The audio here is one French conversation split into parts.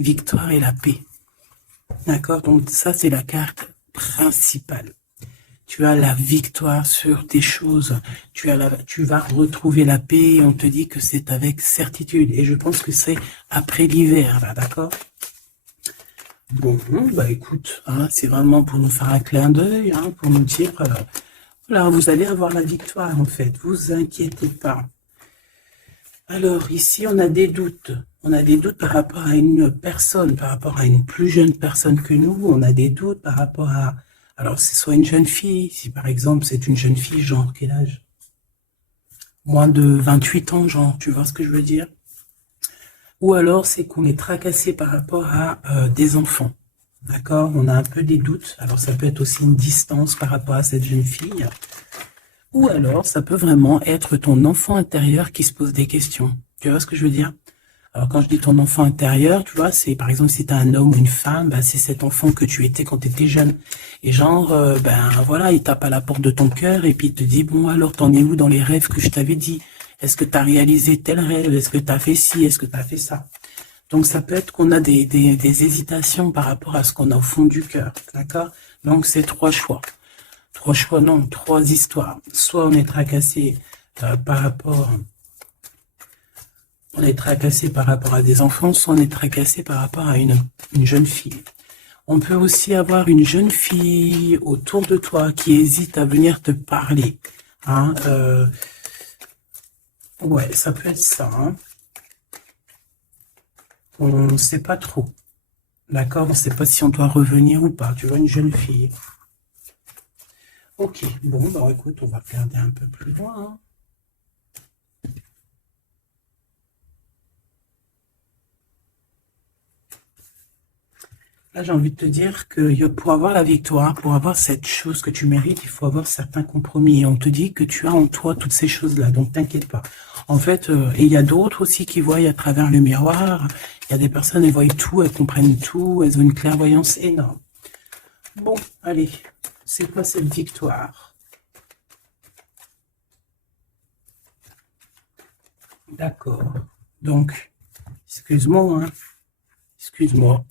victoire et la paix. D'accord? Donc ça, c'est la carte principale. Tu as la victoire sur tes choses. Tu vas retrouver la paix et on te dit que c'est avec certitude. Et je pense que c'est après l'hiver, là, d'accord? Bon, bah écoute, hein, c'est vraiment pour nous faire un clin d'œil, hein, pour nous dire, voilà, vous allez avoir la victoire, en fait. Vous inquiétez pas. Alors, ici, on a des doutes. On a des doutes par rapport à une personne, par rapport à une plus jeune personne que nous. On a des doutes par rapport à... Alors, c'est soit une jeune fille, si par exemple, c'est une jeune fille, genre, quel âge? Moins de 28 ans, genre, tu vois ce que je veux dire? Ou alors, c'est qu'on est tracassé par rapport à des enfants. D'accord? On a un peu des doutes. Alors, ça peut être aussi une distance par rapport à cette jeune fille. Ou alors, ça peut vraiment être ton enfant intérieur qui se pose des questions. Tu vois ce que je veux dire? Alors, quand je dis ton enfant intérieur, tu vois, c'est par exemple si tu as un homme ou une femme, ben, c'est cet enfant que tu étais quand tu étais jeune. Et genre, ben voilà, il tape à la porte de ton cœur et puis il te dit, bon, alors t'en es où dans les rêves que je t'avais dit? Est-ce que tu as réalisé tel rêve? Est-ce que tu as fait ci? Est-ce que tu as fait ça? Donc, ça peut être qu'on a des hésitations par rapport à ce qu'on a au fond du cœur. D'accord? Donc, c'est trois choix. Trois choix, non, trois histoires. Soit on est tracassé par rapport... On est tracassé par rapport à des enfants, soit on est tracassé par rapport à une jeune fille. On peut aussi avoir une jeune fille autour de toi qui hésite à venir te parler. Hein, ouais, ça peut être ça. Hein. On ne sait pas trop. D'accord? On ne sait pas si on doit revenir ou pas. Tu vois, une jeune fille. Ok, bon, bah écoute, on va regarder un peu plus loin. Hein. Là, j'ai envie de te dire que pour avoir la victoire, pour avoir cette chose que tu mérites, il faut avoir certains compromis. Et on te dit que tu as en toi toutes ces choses-là, donc t'inquiète pas. En fait, et il y a d'autres aussi qui voient à travers le miroir. Il y a des personnes, elles voient tout, elles comprennent tout, elles ont une clairvoyance énorme. Bon, allez, c'est quoi cette victoire? D'accord. Donc, excuse-moi, hein. Excuse-moi.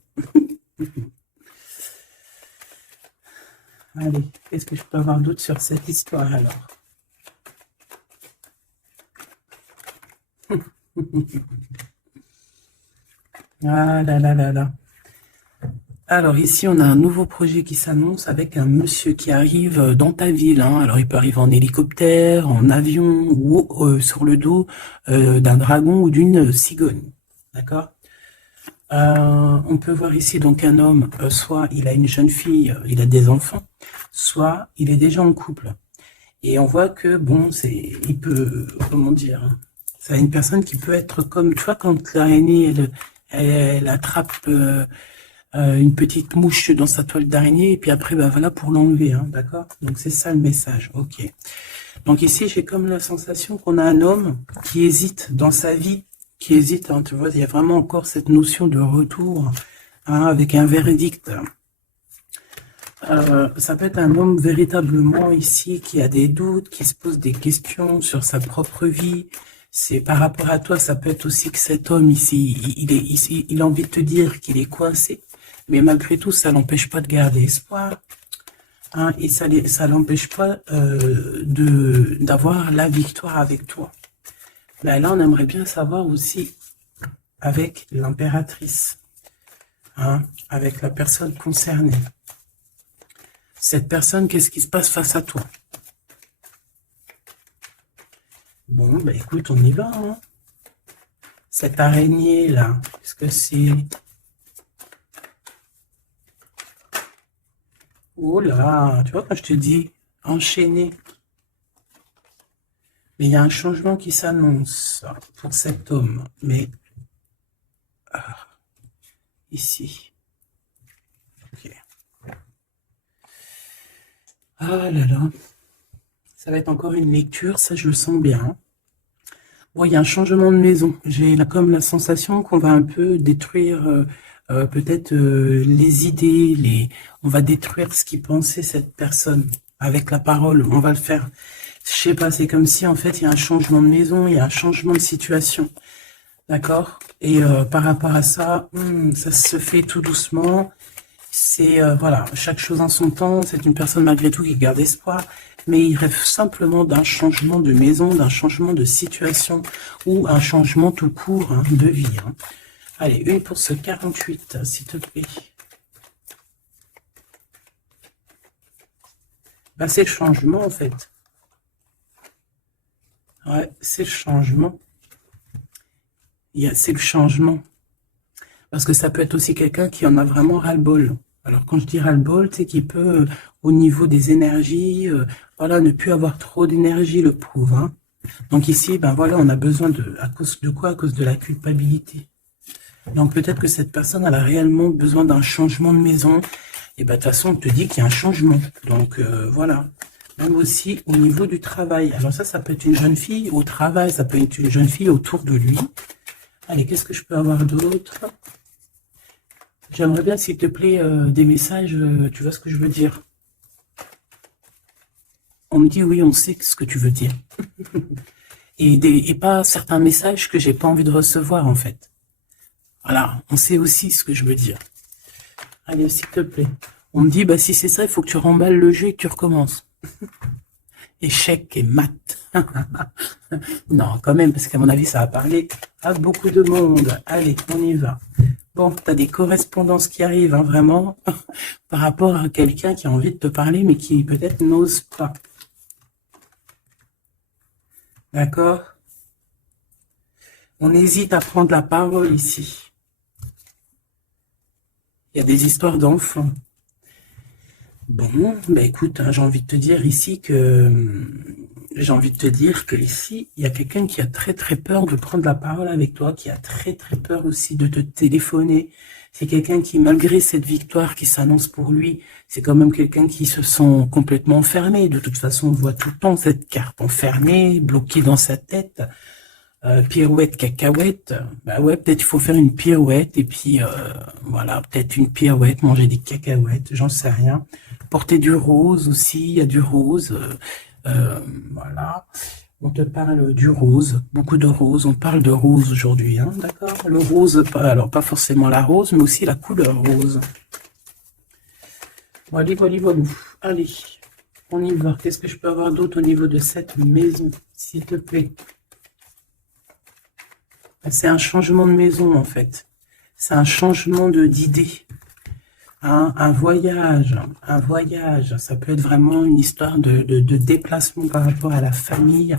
Allez, est-ce que je peux avoir d'autres sur cette histoire alors? Ah là là là là. Alors ici, on a un nouveau projet qui s'annonce avec un monsieur qui arrive dans ta ville. Hein. Alors il peut arriver en hélicoptère, en avion ou sur le dos d'un dragon ou d'une cigogne. D'accord? On peut voir ici donc un homme, soit il a une jeune fille, il a des enfants, soit il est déjà en couple. Et on voit que, bon, il peut, comment dire, c'est une personne qui peut être comme, tu vois, quand l'araignée, elle attrape une petite mouche dans sa toile d'araignée, et puis après, bah voilà, pour l'enlever, hein, d'accord? Donc c'est ça le message, ok. Donc ici, j'ai comme la sensation qu'on a un homme qui hésite dans sa vie, qui hésite, hein, tu vois, il y a vraiment encore cette notion de retour, hein, avec un verdict. Ça peut être un homme véritablement ici qui a des doutes, qui se pose des questions sur sa propre vie. C'est par rapport à toi, ça peut être aussi que cet homme ici, il a envie de te dire qu'il est coincé, mais malgré tout, ça l'empêche pas de garder espoir. Hein, et ça l'empêche pas d'avoir la victoire avec toi. Ben là, on aimerait bien savoir aussi avec l'impératrice, hein, avec la personne concernée. Cette personne, qu'est-ce qui se passe face à toi? Bon, ben écoute, on y va. Hein. Cette araignée-là, qu'est-ce que c'est? Oh là, tu vois quand je te dis enchaîner. Mais il y a un changement qui s'annonce pour cet homme. Mais ici. Ok. Ah là là. Ça va être encore une lecture, ça je le sens bien. Bon, il y a un changement de maison. J'ai comme la sensation qu'on va un peu détruire peut-être les idées, on va détruire ce qui pensait cette personne avec la parole. On va le faire. Je sais pas, c'est comme si en fait il y a un changement de maison, il y a un changement de situation. D'accord? Et par rapport à ça, ça se fait tout doucement. C'est, voilà, chaque chose en son temps. C'est une personne malgré tout qui garde espoir. Mais il rêve simplement d'un changement de maison, d'un changement de situation ou un changement tout court hein, de vie. Hein. Allez, une pour ce 48, s'il te plaît. Bah, c'est le changement, en fait. Ouais, c'est le changement. C'est le changement. Parce que ça peut être aussi quelqu'un qui en a vraiment ras-le-bol. Alors, quand je dis ras-le-bol, c'est qu'il peut, au niveau des énergies, voilà, ne plus avoir trop d'énergie, le prouve. Hein. Donc ici, ben voilà, on a besoin de... À cause de quoi? À cause de la culpabilité. Donc peut-être que cette personne, elle a réellement besoin d'un changement de maison. Et ben de toute façon, on te dit qu'il y a un changement. Donc voilà. Même aussi au niveau du travail. Alors ça peut être une jeune fille au travail, ça peut être une jeune fille autour de lui. Allez, qu'est-ce que je peux avoir d'autre? J'aimerais bien, s'il te plaît, des messages, tu vois ce que je veux dire? On me dit oui, on sait ce que tu veux dire. et pas certains messages que j'ai pas envie de recevoir, en fait. Voilà, on sait aussi ce que je veux dire. Allez, s'il te plaît. On me dit, bah si c'est ça, il faut que tu remballes le jeu et que tu recommences. Échec et maths. Non, quand même, parce qu'à mon avis, ça va parler à beaucoup de monde. Allez, on y va. Bon, tu as des correspondances qui arrivent, hein, vraiment, par rapport à quelqu'un qui a envie de te parler, mais qui peut-être n'ose pas. D'accord? On hésite à prendre la parole ici. Il y a des histoires d'enfants. Bon, bah écoute, hein, j'ai envie de te dire ici que ici, il y a quelqu'un qui a très très peur de prendre la parole avec toi, qui a très très peur aussi de te téléphoner. C'est quelqu'un qui, malgré cette victoire qui s'annonce pour lui, c'est quand même quelqu'un qui se sent complètement enfermé. De toute façon, on voit tout le temps cette carte enfermée, bloquée dans sa tête. Pirouette, cacahuète, bah ouais, peut-être il faut faire une pirouette, et puis voilà, peut-être une pirouette, manger des cacahuètes, j'en sais rien. Porter du rose aussi, il y a du rose, voilà. On te parle du rose, beaucoup de rose, on parle de rose aujourd'hui, hein, d'accord? Le rose, alors pas forcément la rose, mais aussi la couleur rose. Voilà, allez, on y va. Qu'est-ce que je peux avoir d'autre au niveau de cette maison, s'il te plaît? C'est un changement de maison, en fait. C'est un changement d'idée. Hein, un voyage. Ça peut être vraiment une histoire de déplacement par rapport à la famille,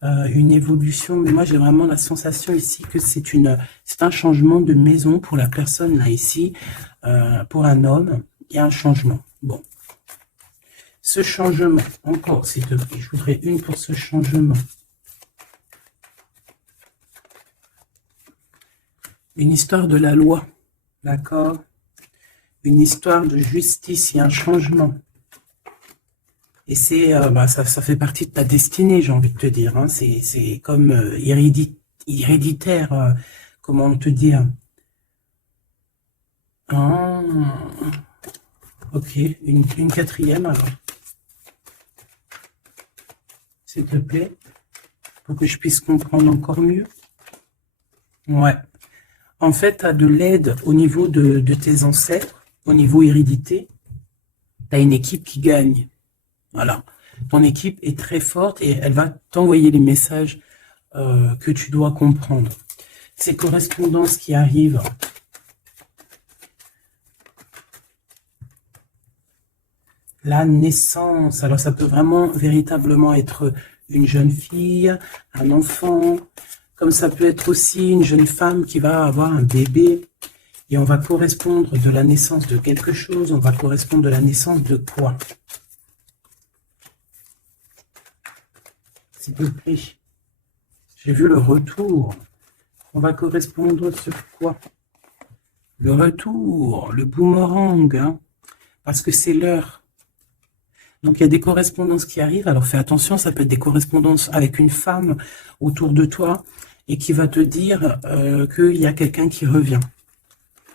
une évolution. Mais moi, j'ai vraiment la sensation ici que c'est un changement de maison pour la personne, là, ici. Pour un homme, il y a un changement. Bon. Ce changement, encore, s'il te plaît, je voudrais une pour ce changement. Une histoire de la loi, d'accord? Une histoire de justice, il y a un changement. Et c'est, ça fait partie de ta destinée, j'ai envie de te dire. Hein. C'est comme héréditaire, comment on te dit. Ah, ok, une quatrième alors. S'il te plaît, pour que je puisse comprendre encore mieux. Ouais. En fait, tu as de l'aide au niveau de tes ancêtres, au niveau hérédité. Tu as une équipe qui gagne. Voilà. Ton équipe est très forte et elle va t'envoyer les messages que tu dois comprendre. Ces correspondances qui arrivent. La naissance. Alors, ça peut vraiment, véritablement être une jeune fille, un enfant, comme ça peut être aussi une jeune femme qui va avoir un bébé. Et on va correspondre de la naissance de quelque chose. On va correspondre de la naissance de quoi? S'il te plaît. J'ai vu le retour. On va correspondre sur quoi? Le retour, le boomerang. Hein, parce que c'est l'heure. Donc, il y a des correspondances qui arrivent. Alors, fais attention, ça peut être des correspondances avec une femme autour de toi et qui va te dire qu'il y a quelqu'un qui revient.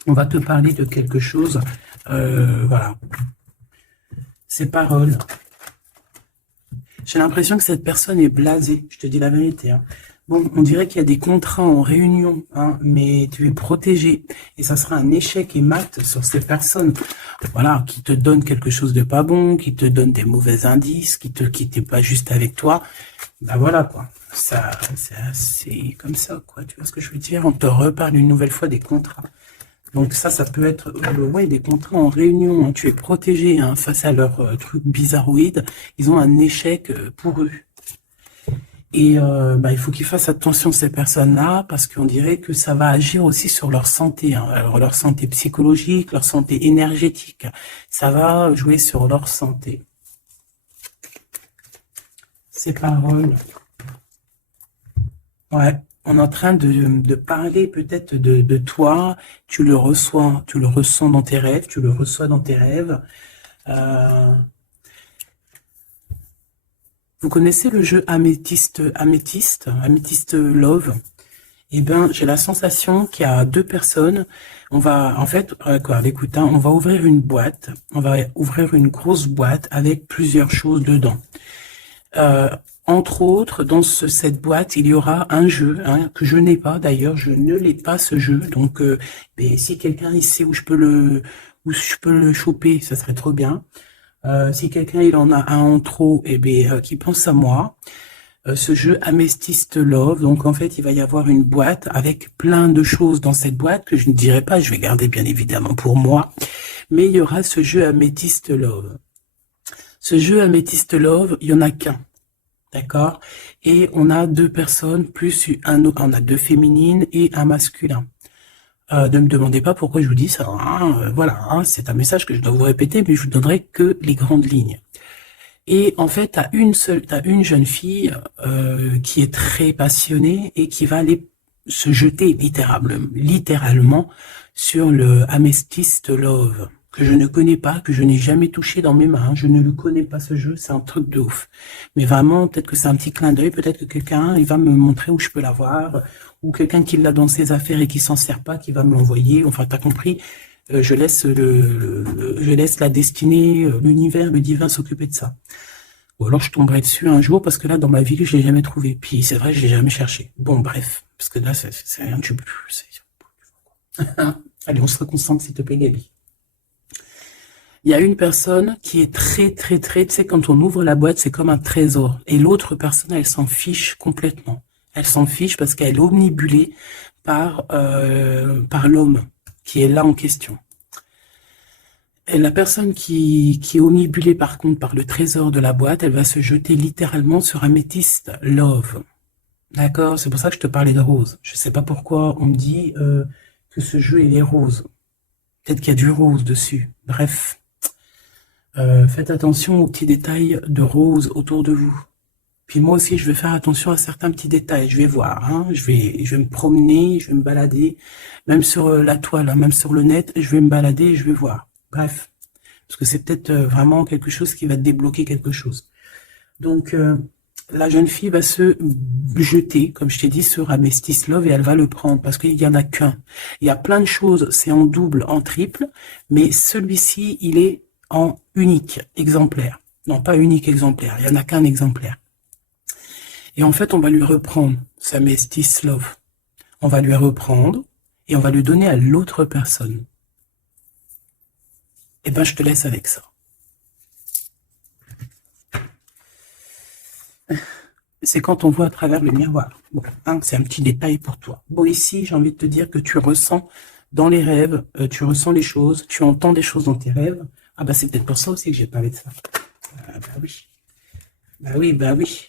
On va te parler de quelque chose. Voilà. Ces paroles. J'ai l'impression que cette personne est blasée. Je te dis la vérité. Hein. Bon, on dirait qu'il y a des contrats en réunion, hein, mais tu es protégé. Et ça sera un échec et mat sur ces personnes, voilà, qui te donnent quelque chose de pas bon, qui te donnent des mauvais indices, qui t'est pas juste avec toi. Ben voilà, quoi. Ça, c'est comme ça, quoi. Tu vois ce que je veux dire? On te reparle une nouvelle fois des contrats. Donc ça peut être ouais, des contrats en réunion, hein. Tu es protégé, hein, face à leurs trucs bizarroïdes. Ils ont un échec pour eux. Et il faut qu'ils fassent attention ces personnes-là parce qu'on dirait que ça va agir aussi sur leur santé, hein. Alors leur santé psychologique, leur santé énergétique. Ça va jouer sur leur santé. Ces paroles. Ouais. On est en train de parler peut-être de toi. Tu le ressens dans tes rêves, tu le reçois dans tes rêves. Vous connaissez le jeu Améthyste Love? Eh ben, j'ai la sensation qu'il y a deux personnes. On va, en fait, écoute, hein, on va ouvrir une boîte. On va ouvrir une grosse boîte avec plusieurs choses dedans. Entre autres, dans cette boîte, il y aura un jeu, hein, que je n'ai pas. D'ailleurs, je ne l'ai pas, ce jeu. Donc, si quelqu'un sait où je peux le choper, ça serait trop bien. Si quelqu'un il en a un en trop, qui pense à moi. Ce jeu Amethyst Love, donc en fait il va y avoir une boîte avec plein de choses dans cette boîte que je ne dirai pas, je vais garder bien évidemment pour moi, mais il y aura ce jeu Amethyst Love. Ce jeu Amethyst Love, il y en a qu'un, d'accord? Et on a deux personnes, plus on a deux féminines et un masculin. Ne me demandez pas pourquoi je vous dis ça, hein, voilà, hein, c'est un message que je dois vous répéter, mais je vous donnerai que les grandes lignes. Et en fait, t'as une jeune fille qui est très passionnée et qui va aller se jeter littéralement sur le Amethyst Love, que je ne connais pas, que je n'ai jamais touché dans mes mains. Je ne le connais pas, ce jeu, c'est un truc de ouf. Mais vraiment, peut-être que c'est un petit clin d'œil, peut-être que quelqu'un il va me montrer où je peux l'avoir, ou quelqu'un qui l'a dans ses affaires et qui s'en sert pas, qui va me l'envoyer. Enfin, t'as compris. Je laisse la destinée, l'univers, le divin s'occuper de ça. Ou alors je tomberai dessus un jour parce que là dans ma vie je l'ai jamais trouvé. Puis c'est vrai je l'ai jamais cherché. Bon bref, parce que là c'est rien du plus. Allez, on se reconcentre s'il te plaît Gabi. Il y a une personne qui est très, tu sais, quand on ouvre la boîte, c'est comme un trésor. Et l'autre personne, elle s'en fiche complètement. Elle s'en fiche parce qu'elle est omnibulée par l'homme qui est là en question. Et la personne qui est omnibulée par contre par le trésor de la boîte, elle va se jeter littéralement sur Amethyst Love. D'accord? C'est pour ça que je te parlais de rose. Je sais pas pourquoi on me dit que ce jeu il est rose. Peut-être qu'il y a du rose dessus. Bref. Faites attention aux petits détails de rose autour de vous. Puis moi aussi, je vais faire attention à certains petits détails. Je vais voir, hein. Je vais me promener, je vais me balader. Même sur la toile, hein, même sur le net, je vais me balader et je vais voir. Bref. Parce que c'est peut-être vraiment quelque chose qui va débloquer quelque chose. Donc, la jeune fille va se jeter, comme je t'ai dit, sur Amethyst Love et elle va le prendre parce qu'il n'y en a qu'un. Il y a plein de choses, c'est en double, en triple, mais celui-ci, il est en unique exemplaire. Non, pas unique exemplaire, il n'y en a qu'un exemplaire. Et en fait, on va lui reprendre sa Amethyst Love. On va lui reprendre et on va lui donner à l'autre personne. Eh ben, je te laisse avec ça. C'est quand on voit à travers le miroir. Bon, hein, c'est un petit détail pour toi. Bon, ici, j'ai envie de te dire que tu ressens dans les rêves, tu ressens les choses, tu entends des choses dans tes rêves. Ah bah c'est peut-être pour ça aussi que j'ai parlé de ça. Bah oui. Bah oui, bah oui.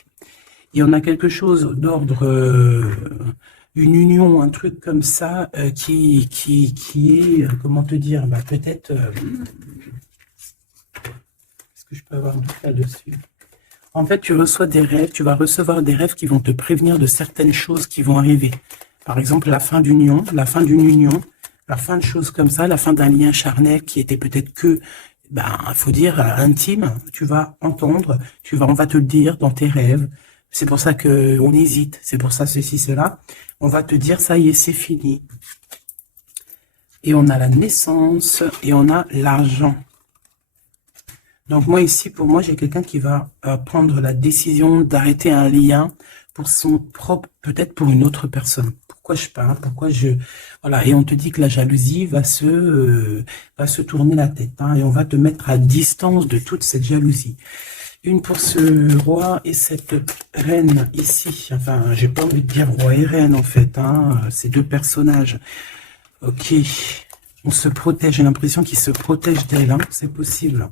Il y en a quelque chose d'ordre, une union, un truc comme ça, qui est, comment te dire, bah peut-être, est-ce que je peux avoir un truc là-dessus? En fait, tu reçois des rêves, tu vas recevoir des rêves qui vont te prévenir de certaines choses qui vont arriver. Par exemple, la fin d'une union, la fin de choses comme ça, la fin d'un lien charnel qui était peut-être que, faut dire, intime. Tu vas entendre, on va te le dire dans tes rêves. C'est pour ça que on hésite, c'est pour ça ceci, cela. On va te dire, ça y est, c'est fini. Et on a la naissance et on a l'argent. Donc moi ici, pour moi, j'ai quelqu'un qui va prendre la décision d'arrêter un lien pour son propre, peut-être pour une autre personne. Pourquoi je parle, pourquoi je... Voilà, et on te dit que la jalousie va se tourner la tête, hein, et on va te mettre à distance de toute cette jalousie. Une pour ce roi et cette reine ici. Enfin, j'ai pas envie de dire roi et reine, en fait, hein, ces deux personnages. Ok, on se protège, j'ai l'impression qu'ils se protègent d'elle, hein, c'est possible.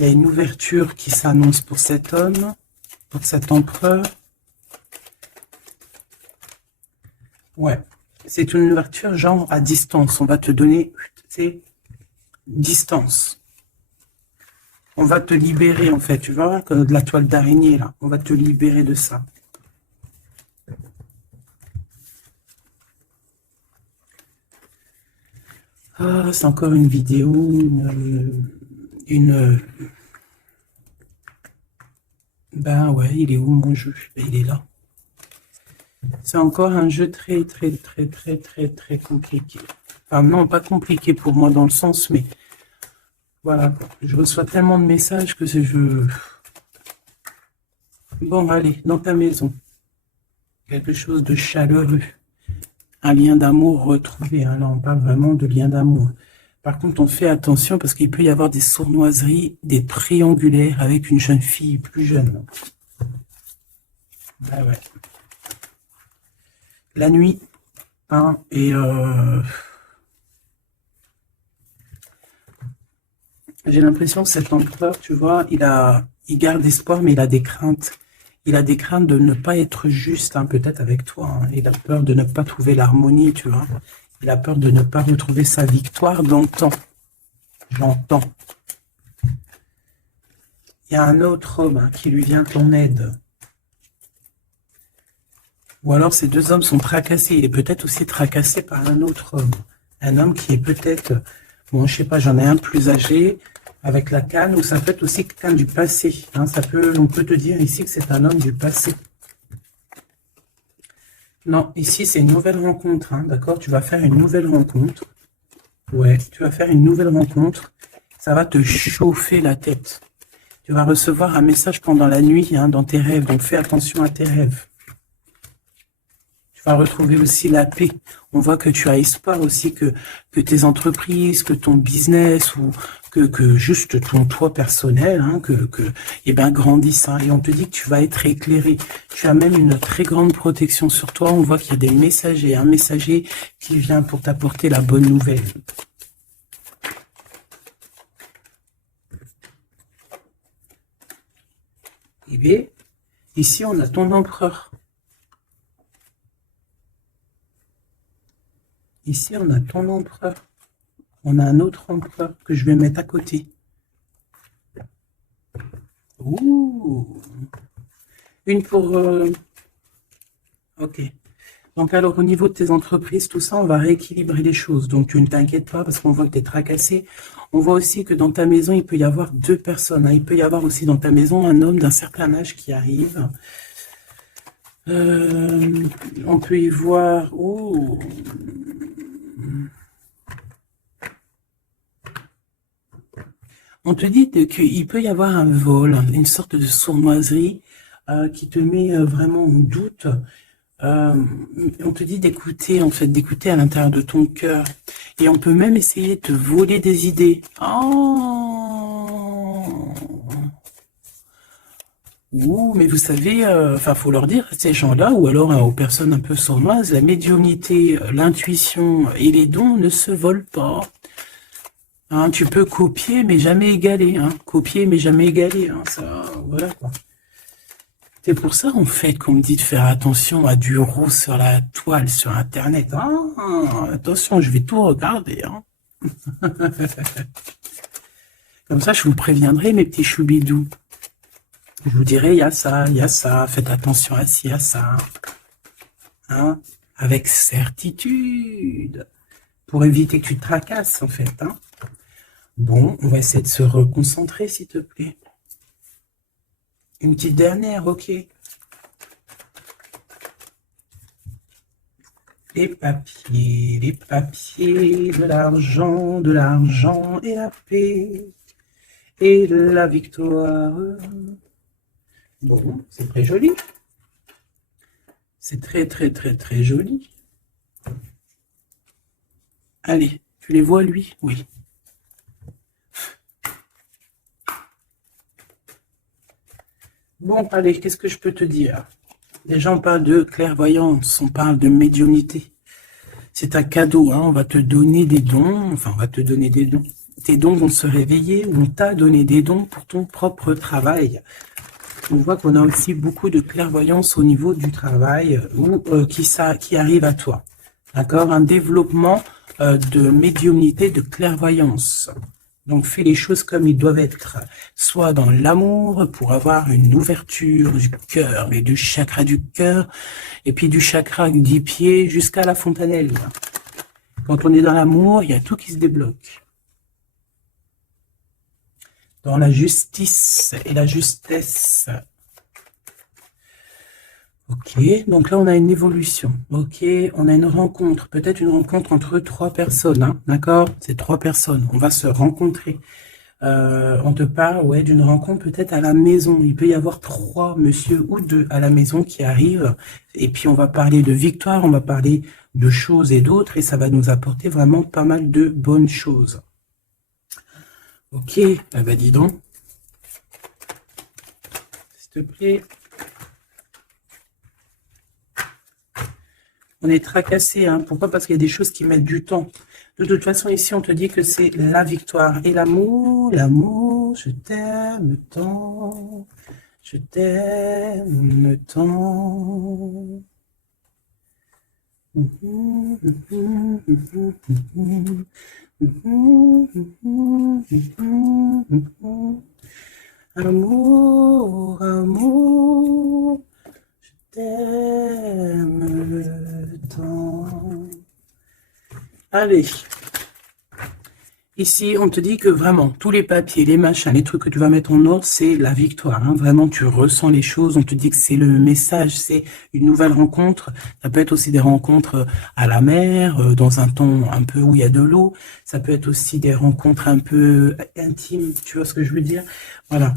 Il y a une ouverture qui s'annonce pour cet homme, pour cet empereur. Ouais, c'est une ouverture genre à distance. On va te donner, c'est distance. On va te libérer en fait. Tu vois, comme de la toile d'araignée là. On va te libérer de ça. Ah, c'est encore une vidéo, Ben ouais, il est où mon jeu? Ben, il est là. C'est encore un jeu très compliqué. Enfin non, pas compliqué pour moi dans le sens, mais voilà, je reçois tellement de messages que c'est je... Bon, allez, dans ta maison. Quelque chose de chaleureux. Un lien d'amour retrouvé. Hein. Là, on parle vraiment de lien d'amour. Par contre, on fait attention parce qu'il peut y avoir des sournoiseries, des triangulaires avec une jeune fille plus jeune. Ah ouais. La nuit, hein, et j'ai l'impression que cet empereur, tu vois, il garde espoir, mais il a des craintes. Il a des craintes de ne pas être juste, hein, peut-être avec toi. Hein. Il a peur de ne pas trouver l'harmonie, tu vois. Il a peur de ne pas retrouver sa victoire dans le temps. J'entends. Il y a un autre homme hein, qui lui vient en aide. Ou alors ces deux hommes sont tracassés. Il est peut-être aussi tracassé par un autre homme. Un homme qui est peut-être, bon, je sais pas, j'en ai un plus âgé, avec la canne, ou ça peut être aussi quelqu'un du passé. Hein, on peut te dire ici que c'est un homme du passé. Non, ici c'est une nouvelle rencontre, hein, d'accord? Tu vas faire une nouvelle rencontre. Ouais, tu vas faire une nouvelle rencontre. Ça va te chauffer la tête. Tu vas recevoir un message pendant la nuit, hein, dans tes rêves. Donc fais attention à tes rêves. Tu vas retrouver aussi la paix. On voit que tu as espoir aussi que tes entreprises, que ton business ou que juste ton toi personnel, hein, eh ben, grandisse. Hein, et on te dit que tu vas être éclairé. Tu as même une très grande protection sur toi. On voit qu'il y a des messagers, un messager qui vient pour t'apporter la bonne nouvelle. Et bien, ici, on a ton empereur. Ici, on a ton empereur. On a un autre empereur que je vais mettre à côté. Ouh. Une pour... Ok. Donc alors, au niveau de tes entreprises, tout ça, on va rééquilibrer les choses. Donc, tu ne t'inquiètes pas parce qu'on voit que tu es tracassé. On voit aussi que dans ta maison, il peut y avoir deux personnes. Hein. Il peut y avoir aussi dans ta maison un homme d'un certain âge qui arrive. On peut y voir... Oh. On te dit qu'il peut y avoir un vol, une sorte de sournoiserie qui te met vraiment en doute. On te dit d'écouter, en fait, d'écouter à l'intérieur de ton cœur. Et on peut même essayer de te voler des idées. Oh. Ouh, mais vous savez, enfin, faut leur dire, ces gens-là, ou alors aux personnes un peu sournoises, la médiumnité, l'intuition et les dons ne se volent pas. Hein, tu peux copier, mais jamais égaler. Hein. Copier, mais jamais égaler. Hein. Ça, voilà, quoi. C'est pour ça, en fait, qu'on me dit de faire attention à du rose sur la toile, sur Internet. Ah, attention, je vais tout regarder. Hein. Comme ça, je vous préviendrai, mes petits choubidous. Je vous dirai, il y a ça, faites attention à ci, à ça. Hein, avec certitude. Pour éviter que tu te tracasses, en fait. Hein. Bon, on va essayer de se reconcentrer, s'il te plaît. Une petite dernière, ok. Les papiers, de l'argent et la paix et la victoire. Bon, c'est très joli. C'est très, très, très, très joli. Allez, tu les vois, lui? Oui. Bon, allez, qu'est-ce que je peux te dire? Déjà, on parle de clairvoyance, on parle de médiumnité. C'est un cadeau, hein, on va te donner des dons, enfin, on va te donner des dons. Tes dons vont se réveiller, on t'a donné des dons pour ton propre travail. On voit qu'on a aussi beaucoup de clairvoyance au niveau du travail qui arrive à toi. D'accord? Un développement de médiumnité, de clairvoyance. Donc, fais les choses comme ils doivent être. Soit dans l'amour, pour avoir une ouverture du cœur, et du chakra du cœur, et puis du chakra du pied jusqu'à la fontanelle. Quand on est dans l'amour, il y a tout qui se débloque. Dans la justice et la justesse. Ok, donc là on a une évolution. Ok, on a une rencontre, peut-être une rencontre entre 3 personnes, hein, d'accord? C'est 3 personnes, on va se rencontrer. On te parle, ouais, d'une rencontre peut-être à la maison. Il peut y avoir 3 monsieur ou 2 à la maison qui arrivent. Et puis on va parler de victoire, on va parler de choses et d'autres, et ça va nous apporter vraiment pas mal de bonnes choses. Ok, ah bah dis donc. S'il te plaît. On est tracassé, hein. Pourquoi? Parce qu'il y a des choses qui mettent du temps. De toute façon, ici, on te dit que c'est la victoire. Et l'amour, je t'aime tant, je t'aime tant. Amour, amour, je t'aime tant. Allez. Ici, on te dit que vraiment, tous les papiers, les machins, les trucs que tu vas mettre en ordre, c'est la victoire. Hein. Vraiment, tu ressens les choses. On te dit que c'est le message, c'est une nouvelle rencontre. Ça peut être aussi des rencontres à la mer, dans un temps un peu où il y a de l'eau. Ça peut être aussi des rencontres un peu intimes. Tu vois ce que je veux dire? Voilà.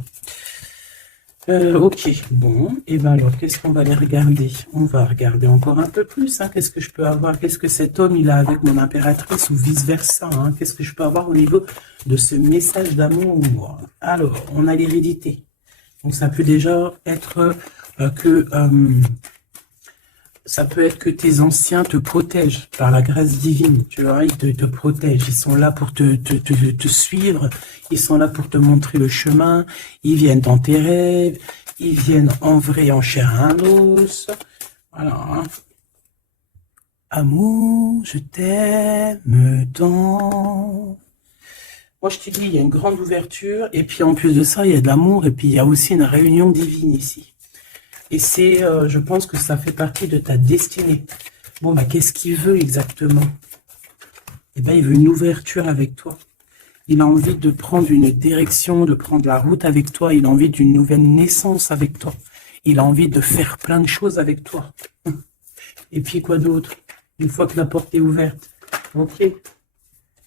Ok, bon, et ben alors, qu'est-ce qu'on va aller regarder? On va regarder encore un peu plus, hein. Qu'est-ce que je peux avoir? Qu'est-ce que cet homme, il a avec mon impératrice ou vice-versa, hein? Qu'est-ce que je peux avoir au niveau de ce message d'amour? Alors, on a l'hérédité. Donc, ça peut déjà être ça peut être que tes anciens te protègent par la grâce divine, tu vois, ils te protègent, ils sont là pour te suivre, ils sont là pour te montrer le chemin, ils viennent dans tes rêves, ils viennent en vrai, en chair et en os. Voilà. Hein. Amour, je t'aime tant. Moi, je te dis, il y a une grande ouverture, et puis en plus de ça, il y a de l'amour, et puis il y a aussi une réunion divine ici. Et c'est, je pense que ça fait partie de ta destinée. Bon, bah, qu'est-ce qu'il veut exactement? Eh bien, il veut une ouverture avec toi. Il a envie de prendre une direction, de prendre la route avec toi. Il a envie d'une nouvelle naissance avec toi. Il a envie de faire plein de choses avec toi. Et puis, quoi d'autre? Une fois que la porte est ouverte. Ok.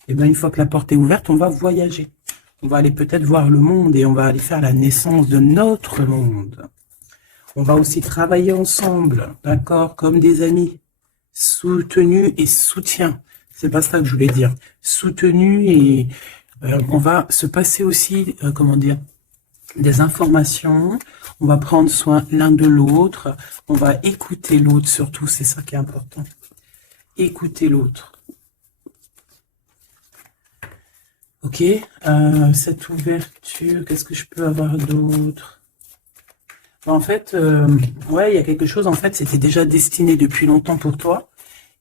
Eh bien, une fois que la porte est ouverte, on va voyager. On va aller peut-être voir le monde et on va aller faire la naissance de notre monde. On va aussi travailler ensemble, d'accord, comme des amis, soutenus et soutien. C'est pas ça que je voulais dire. Soutenus et on va se passer aussi, comment dire, des informations. On va prendre soin l'un de l'autre. On va écouter l'autre surtout, c'est ça qui est important. Écouter l'autre. Ok, cette ouverture, qu'est-ce que je peux avoir d'autre? En fait, ouais, il y a quelque chose, en fait, c'était déjà destiné depuis longtemps pour toi.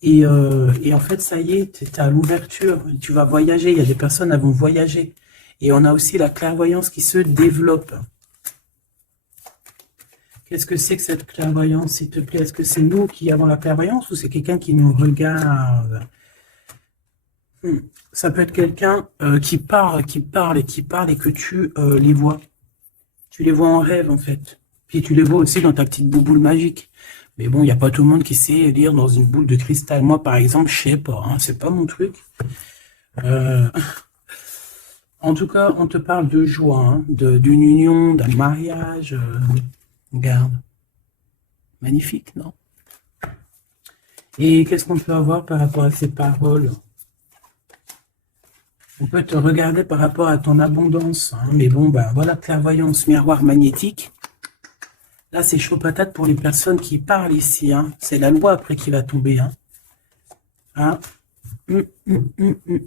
Et en fait, ça y est, tu es à l'ouverture, tu vas voyager, il y a des personnes, elles vont voyager. Et on a aussi la clairvoyance qui se développe. Qu'est-ce que c'est que cette clairvoyance, s'il te plaît? Est-ce que c'est nous qui avons la clairvoyance ou c'est quelqu'un qui nous regarde? Ça peut être quelqu'un qui parle et que tu les vois. Tu les vois en rêve, en fait. Puis tu les vois aussi dans ta petite bouboule magique. Mais bon, il n'y a pas tout le monde qui sait lire dans une boule de cristal. Moi, par exemple, je sais pas. Hein, c'est pas mon truc. En tout cas, on te parle de joie, hein, d'une union, d'un mariage. Regarde. Magnifique, non? Et qu'est-ce qu'on peut avoir par rapport à ces paroles? On peut te regarder par rapport à ton abondance, hein, mais bon, ben voilà, clairvoyance, miroir magnétique. Là, c'est chaud patate pour les personnes qui parlent ici. Hein. C'est la loi après qui va tomber. Hein. Hein.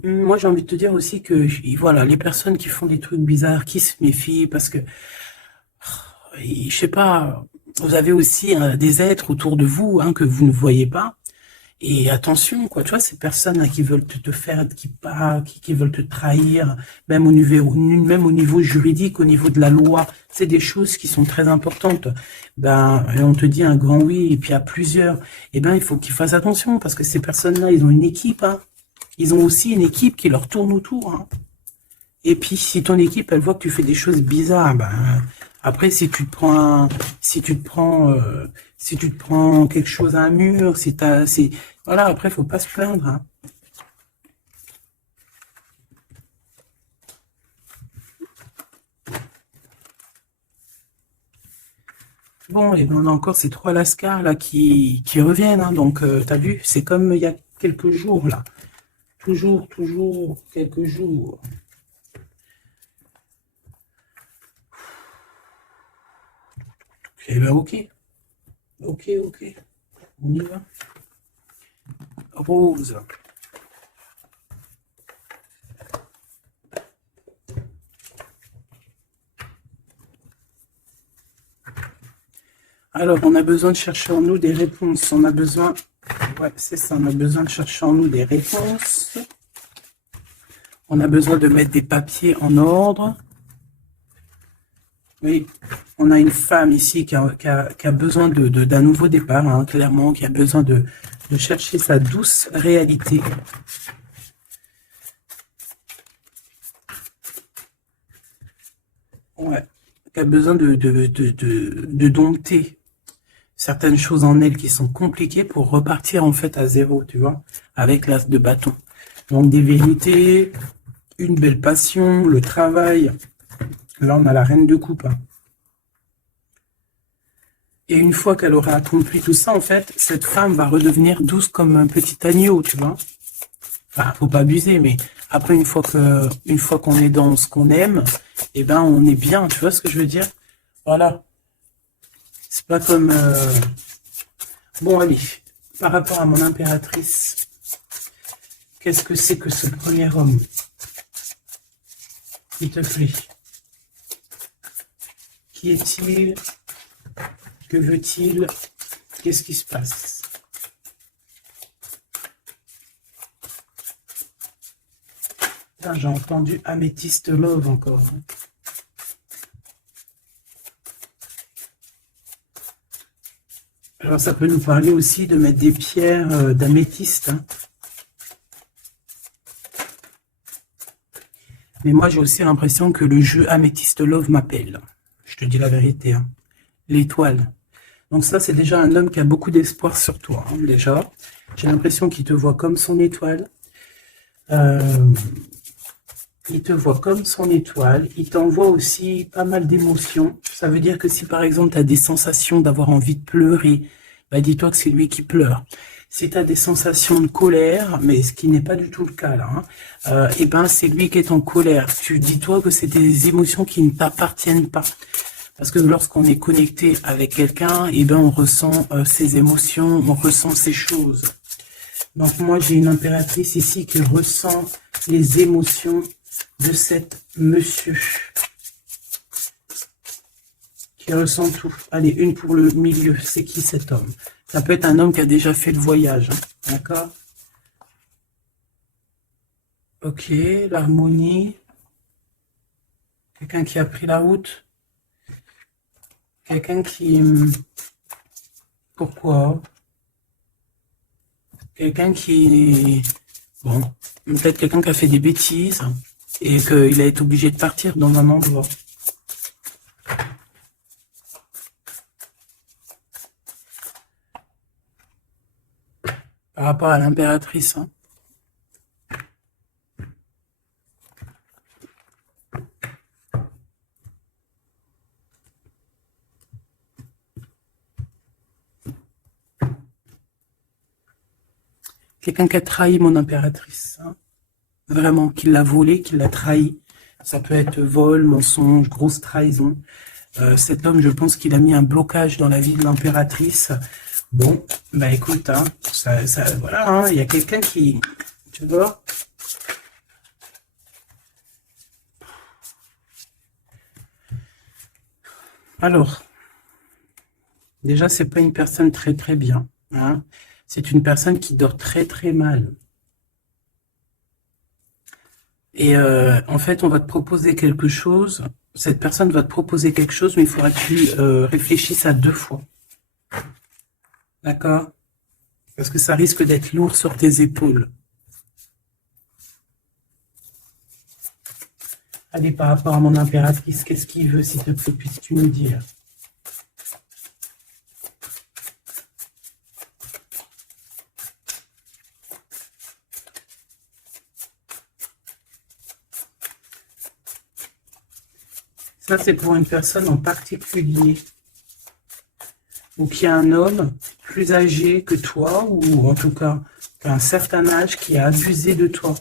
Moi, j'ai envie de te dire aussi que voilà, les personnes qui font des trucs bizarres, qui se méfient, parce que, je sais pas, vous avez aussi des êtres autour de vous hein, que vous ne voyez pas. Et attention, quoi, tu vois, ces personnes qui veulent te faire, qui veulent te trahir, même au niveau juridique, au niveau de la loi, c'est des choses qui sont très importantes. Ben, et on te dit un grand oui, et puis à plusieurs, eh ben, il faut qu'ils fassent attention, parce que ces personnes-là, ils ont une équipe, hein. Ils ont aussi une équipe qui leur tourne autour, hein. Et puis, si ton équipe, elle voit que tu fais des choses bizarres, ben, après, si tu te prends quelque chose à un mur, voilà, après, faut pas se plaindre, hein. Bon, et ben, on a encore ces trois lascars là qui reviennent, hein. Donc, t'as vu, c'est comme il y a quelques jours là, toujours quelques jours. Eh ben, ok, on y va. Rose. Alors, on a besoin de chercher en nous des réponses. On a besoin, ouais, c'est ça, on a besoin de chercher en nous des réponses. On a besoin de mettre des papiers en ordre. Oui, on a une femme ici qui a besoin d'un nouveau départ, hein, clairement, qui a besoin de chercher sa douce réalité. Ouais, qui a besoin de dompter certaines choses en elle qui sont compliquées pour repartir en fait à zéro, tu vois, avec l'as de bâton. Donc des vérités, une belle passion, le travail. Là, on a la reine de coupe. Hein. Et une fois qu'elle aura accompli tout ça, en fait, cette femme va redevenir douce comme un petit agneau, tu vois. Enfin, faut pas abuser, mais après, une fois qu'on est dans ce qu'on aime, eh ben, on est bien, tu vois ce que je veux dire? Voilà. C'est pas comme... Bon, allez, par rapport à mon impératrice, qu'est-ce que c'est que ce premier homme? S'il te plaît. Qui est-il? Que veut-il? Qu'est-ce qui se passe? J'ai entendu Amethyst Love encore. Alors ça peut nous parler aussi de mettre des pierres d'améthyste. Hein. Mais moi j'ai aussi l'impression que le jeu Amethyst Love m'appelle. Je te dis la vérité. Hein. L'étoile. Donc ça c'est déjà un homme qui a beaucoup d'espoir sur toi. Hein, déjà. J'ai l'impression qu'il te voit comme son étoile. Il te voit comme son étoile, il t'envoie aussi pas mal d'émotions. Ça veut dire que si par exemple tu as des sensations d'avoir envie de pleurer, bah dis-toi que c'est lui qui pleure. Si tu as des sensations de colère, mais ce qui n'est pas du tout le cas là, hein, et ben c'est lui qui est en colère. Tu dis-toi que c'est des émotions qui ne t'appartiennent pas. Parce que lorsqu'on est connecté avec quelqu'un, et ben on ressent ses émotions, on ressent ses choses. Donc moi j'ai une impératrice ici qui ressent les émotions de cet monsieur qui ressent tout. Allez, une pour le milieu. C'est qui cet homme? Ça peut être un homme qui a déjà fait le voyage. Hein. D'accord? Ok, l'harmonie. Quelqu'un qui a pris la route. Quelqu'un qui... Pourquoi? Quelqu'un qui... Bon, peut-être quelqu'un qui a fait des bêtises et qu'il a été obligé de partir dans un endroit. Par rapport à l'impératrice. Hein. Quelqu'un qui a trahi mon impératrice. Hein. Vraiment, qui l'a volé, qui l'a trahi. Ça peut être vol, mensonge, grosse trahison. Cet homme, je pense qu'il a mis un blocage dans la vie de l'impératrice. Bon, bah écoute, hein, voilà, hein, il y a quelqu'un qui... Tu vois? Alors, déjà, c'est pas une personne très très bien. Hein. C'est une personne qui dort très très mal. Et en fait, on va te proposer quelque chose. Cette personne va te proposer quelque chose, mais il faudra que tu réfléchisses à 2 fois. D'accord? Parce que ça risque d'être lourd sur tes épaules. Allez, par rapport à mon impératrice, qu'est-ce qu'il veut, s'il te plaît, puisses-tu nous dire? Ça, c'est pour une personne en particulier. Ou qu'il y a un homme plus âgé que toi, ou en tout cas, qu'à un certain âge, qui a abusé de toi,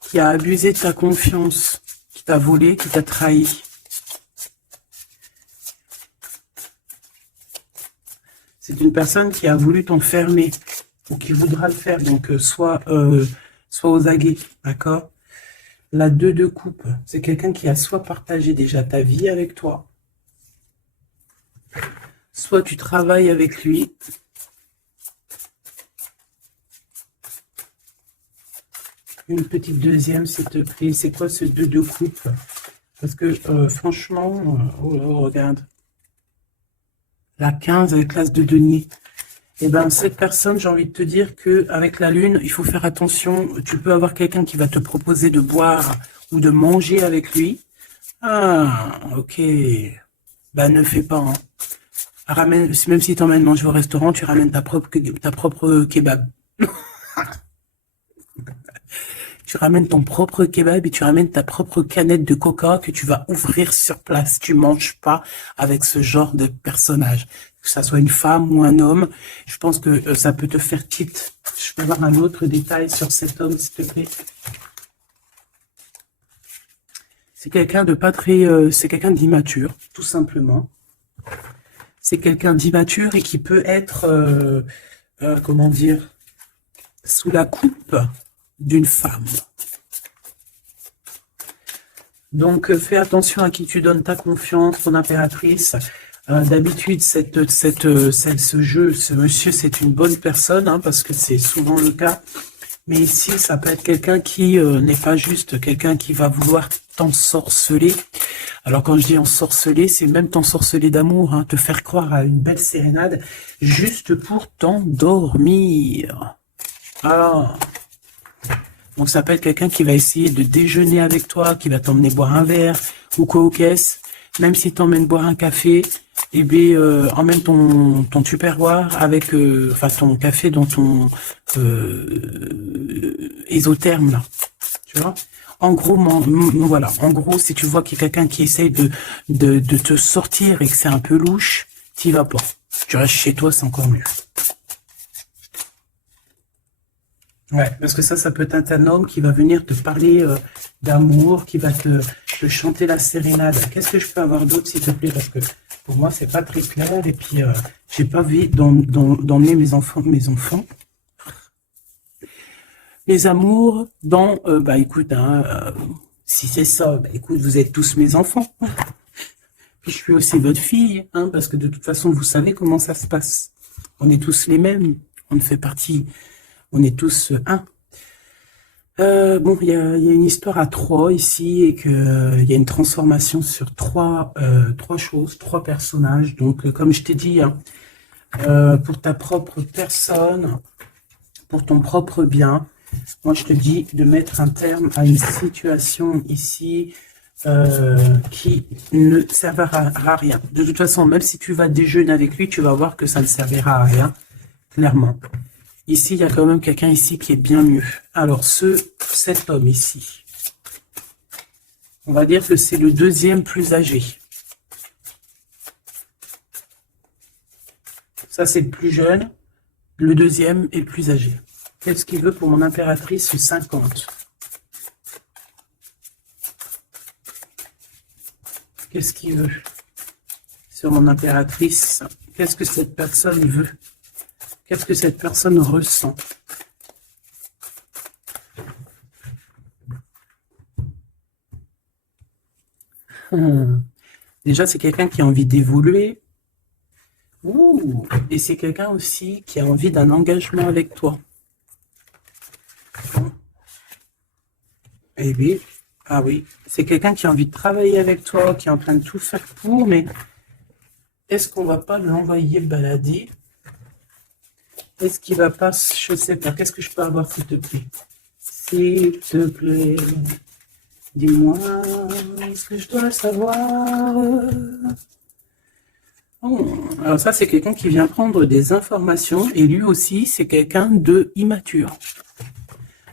qui a abusé de ta confiance, qui t'a volé, qui t'a trahi. C'est une personne qui a voulu t'enfermer, ou qui voudra le faire, donc soit aux aguets, d'accord? La 2 de coupe, c'est quelqu'un qui a soit partagé déjà ta vie avec toi, soit tu travailles avec lui. Une petite deuxième, s'il te plaît. C'est quoi ce 2 de coupe? Parce que franchement, regarde. La 15 avec l'as de denier. Eh ben, cette personne, j'ai envie de te dire que avec la lune, il faut faire attention. Tu peux avoir quelqu'un qui va te proposer de boire ou de manger avec lui. Ah, ok. Ben, ne fais pas. Hein. Ramène, même si tu emmènes manger au restaurant, tu ramènes ta propre kebab. Tu ramènes ton propre kebab et tu ramènes ta propre canette de coca que tu vas ouvrir sur place. Tu manges pas avec ce genre de personnage. Que ça soit une femme ou un homme, je pense que ça peut te faire tilt. Je peux avoir un autre détail sur cet homme, s'il te plaît. C'est quelqu'un de pas très... c'est quelqu'un d'immature, tout simplement. C'est quelqu'un d'immature et qui peut être... comment dire, sous la coupe d'une femme. Donc, fais attention à qui tu donnes ta confiance, ton impératrice. D'habitude, ce jeu, ce monsieur, c'est une bonne personne, hein, parce que c'est souvent le cas. Mais ici, ça peut être quelqu'un qui n'est pas juste quelqu'un qui va vouloir t'ensorceler. Alors, quand je dis ensorceler, c'est même t'ensorceler d'amour, hein, te faire croire à une belle sérénade, juste pour t'endormir. Alors, donc ça peut être quelqu'un qui va essayer de déjeuner avec toi, qui va t'emmener boire un verre, ou quoi aux caisses. Même si t'emmènes boire un café, eh bien, emmène ton tupperware avec, enfin, ton café dans ton ésotherme, là. Tu vois? En gros, voilà. En gros, si tu vois qu'il y a quelqu'un qui essaye de te sortir et que c'est un peu louche, t'y vas pas. Tu restes chez toi, c'est encore mieux. Ouais, parce que ça peut être un homme qui va venir te parler d'amour, qui va te chanter la sérénade. Qu'est-ce que je peux avoir d'autre, s'il te plaît? Parce que pour moi, c'est pas très clair. Et puis, j'ai pas envie d'emmener mes enfants, mes amours dans, bah écoute, hein, si c'est ça, bah écoute, vous êtes tous mes enfants. Puis je suis aussi votre fille, hein, parce que de toute façon, vous savez comment ça se passe. On est tous les mêmes. On fait partie... On est tous un. Bon, il y a une histoire à 3 ici et que il y a une transformation sur trois choses, 3 personnages. Donc, comme je t'ai dit, hein, pour ta propre personne, pour ton propre bien, moi je te dis de mettre un terme à une situation ici qui ne servira à rien. De toute façon, même si tu vas déjeuner avec lui, tu vas voir que ça ne servira à rien, clairement. Ici, il y a quand même quelqu'un ici qui est bien mieux. Alors, cet homme ici, on va dire que c'est le 2e plus âgé. Ça, c'est le plus jeune. Le 2e est le plus âgé. Qu'est-ce qu'il veut pour mon impératrice 50? Qu'est-ce qu'il veut sur mon impératrice? Qu'est-ce que cette personne veut? Qu'est-ce que cette personne ressent? Déjà, c'est quelqu'un qui a envie d'évoluer. Et c'est quelqu'un aussi qui a envie d'un engagement avec toi. Eh oui, ah oui, c'est quelqu'un qui a envie de travailler avec toi, qui est en train de tout faire pour, mais est-ce qu'on va pas l'envoyer balader? Est-ce qu'il va pas, je sais pas, qu'est-ce que je peux avoir s'il te plaît? S'il te plaît, dis-moi ce que je dois savoir. Oh, alors ça, c'est quelqu'un qui vient prendre des informations et lui aussi, c'est quelqu'un de immature.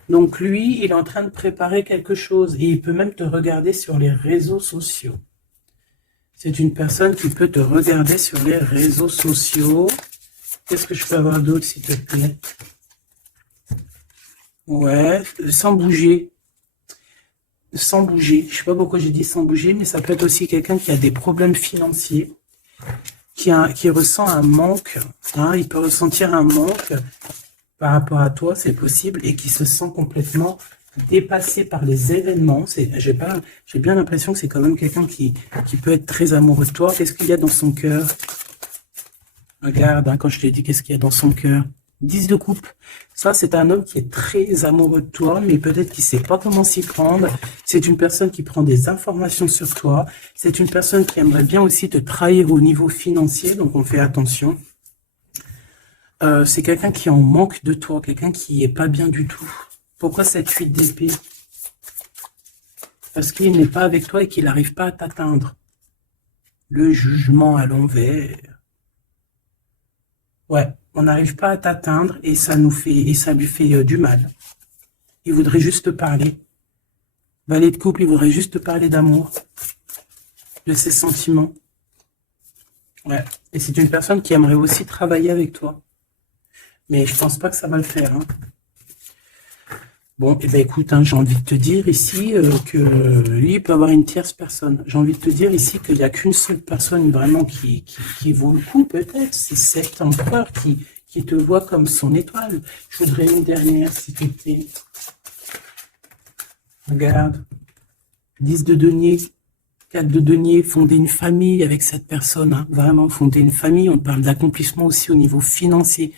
Donc lui, il est en train de préparer quelque chose et il peut même te regarder sur les réseaux sociaux. C'est une personne qui peut te regarder sur les réseaux sociaux. Qu'est-ce que je peux avoir d'autre, s'il te plaît? Ouais, sans bouger. Sans bouger. Je sais pas pourquoi j'ai dit sans bouger, mais ça peut être aussi quelqu'un qui a des problèmes financiers, qui ressent un manque. Hein, il peut ressentir un manque par rapport à toi, c'est possible, et qui se sent complètement dépassé par les événements. J'ai bien l'impression que c'est quand même quelqu'un qui peut être très amoureux de toi. Qu'est-ce qu'il y a dans son cœur? Regarde, hein, quand je t'ai dit qu'est-ce qu'il y a dans son cœur. 10 de coupe. Ça, c'est un homme qui est très amoureux de toi, mais peut-être qu'il sait pas comment s'y prendre. C'est une personne qui prend des informations sur toi. C'est une personne qui aimerait bien aussi te trahir au niveau financier, donc on fait attention. C'est quelqu'un qui en manque de toi, quelqu'un qui est pas bien du tout. Pourquoi cette 8 d'épée? Parce qu'il n'est pas avec toi et qu'il n'arrive pas à t'atteindre. Le jugement à l'envers. Ouais, on n'arrive pas à t'atteindre et ça lui fait du mal. Il voudrait juste parler. Valet de couple, il voudrait juste parler d'amour, de ses sentiments. Ouais, et c'est une personne qui aimerait aussi travailler avec toi. Mais je pense pas que ça va le faire. Hein. Bon, et ben écoute, hein, j'ai envie de te dire ici que lui, il peut avoir une tierce personne. J'ai envie de te dire ici qu'il n'y a qu'une seule personne vraiment qui vaut le coup, peut-être. C'est cet empereur qui te voit comme son étoile. Je voudrais une dernière, s'il te plaît. Regarde. 10 de denier, 4 de denier, fonder une famille avec cette personne. Hein, vraiment, fonder une famille. On parle d'accomplissement aussi au niveau financier.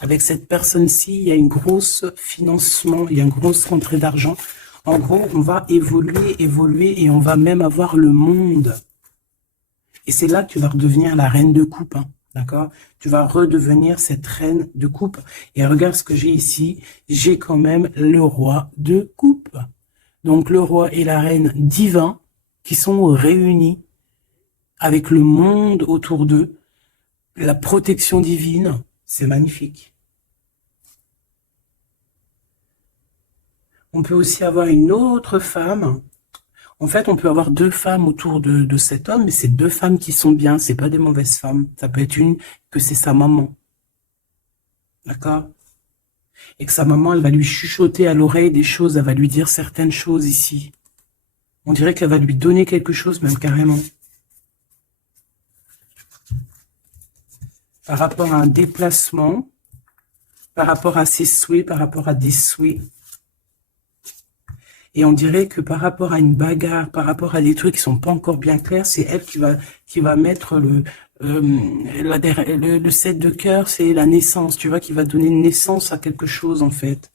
Avec cette personne-ci, il y a une grosse financement, il y a une grosse rentrée d'argent. En gros, on va évoluer et on va même avoir le monde. Et c'est là que tu vas redevenir la reine de coupe, hein, d'accord? Tu vas redevenir cette reine de coupe. Et regarde ce que j'ai ici, j'ai quand même le roi de coupe. Donc le roi et la reine divins qui sont réunis avec le monde autour d'eux, la protection divine. C'est magnifique. On peut aussi avoir une autre femme. En fait, on peut avoir deux femmes autour de cet homme, mais c'est deux femmes qui sont bien. C'est pas des mauvaises femmes. Ça peut être une que c'est sa maman. D'accord? Et que sa maman, elle va lui chuchoter à l'oreille des choses. Elle va lui dire certaines choses ici. On dirait qu'elle va lui donner quelque chose, même carrément. Par rapport à un déplacement, par rapport à ses souhaits, par rapport à des souhaits. Et on dirait que par rapport à une bagarre, par rapport à des trucs qui sont pas encore bien clairs, c'est elle qui va mettre le 7 de cœur, c'est la naissance, tu vois, qui va donner naissance à quelque chose, en fait.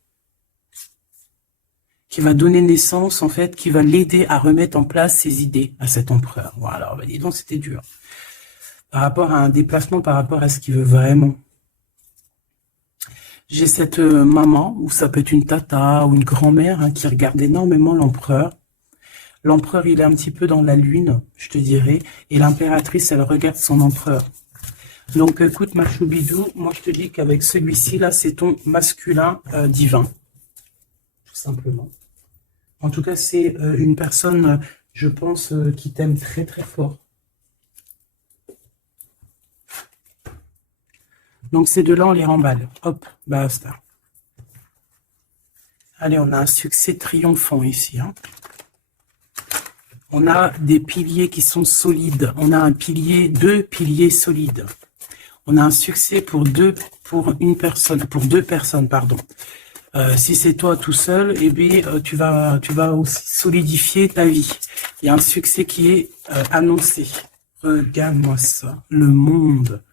Qui va donner naissance, en fait, qui va l'aider à remettre en place ses idées à cet empereur. Voilà, bah, dis donc, c'était dur. Par rapport à un déplacement, par rapport à ce qu'il veut vraiment. J'ai cette maman, ou ça peut être une tata ou une grand-mère, hein, qui regarde énormément l'empereur. L'empereur, il est un petit peu dans la lune, je te dirais, et l'impératrice, elle regarde son empereur. Donc, écoute, ma choubidou, moi, je te dis qu'avec celui-ci, là, c'est ton masculin divin, tout simplement. En tout cas, c'est une personne, je pense, qui t'aime très, très fort. Donc, ces deux-là, on les remballe. Hop, basta. Allez, on a un succès triomphant ici. Hein. On a des piliers qui sont solides. On a un pilier, 2 piliers solides. On a un succès pour deux personnes, pardon. Si c'est toi tout seul, eh bien, tu vas aussi solidifier ta vie. Il y a un succès qui est annoncé. Regarde-moi ça. Le monde.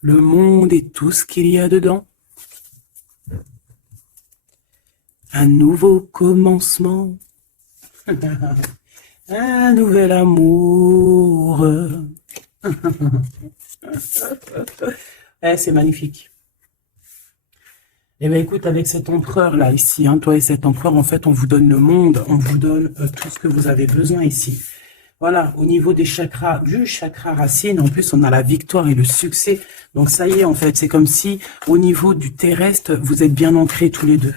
Le monde et tout ce qu'il y a dedans. Un nouveau commencement. Un nouvel amour. C'est magnifique. Eh bien, écoute, avec cet empereur-là, ici, hein, toi et cet empereur, en fait, on vous donne le monde, on vous donne tout ce que vous avez besoin ici. Voilà, au niveau des chakras, du chakra racine, en plus, on a la victoire et le succès. Donc, ça y est, en fait, c'est comme si, au niveau du terrestre, vous êtes bien ancrés tous les deux.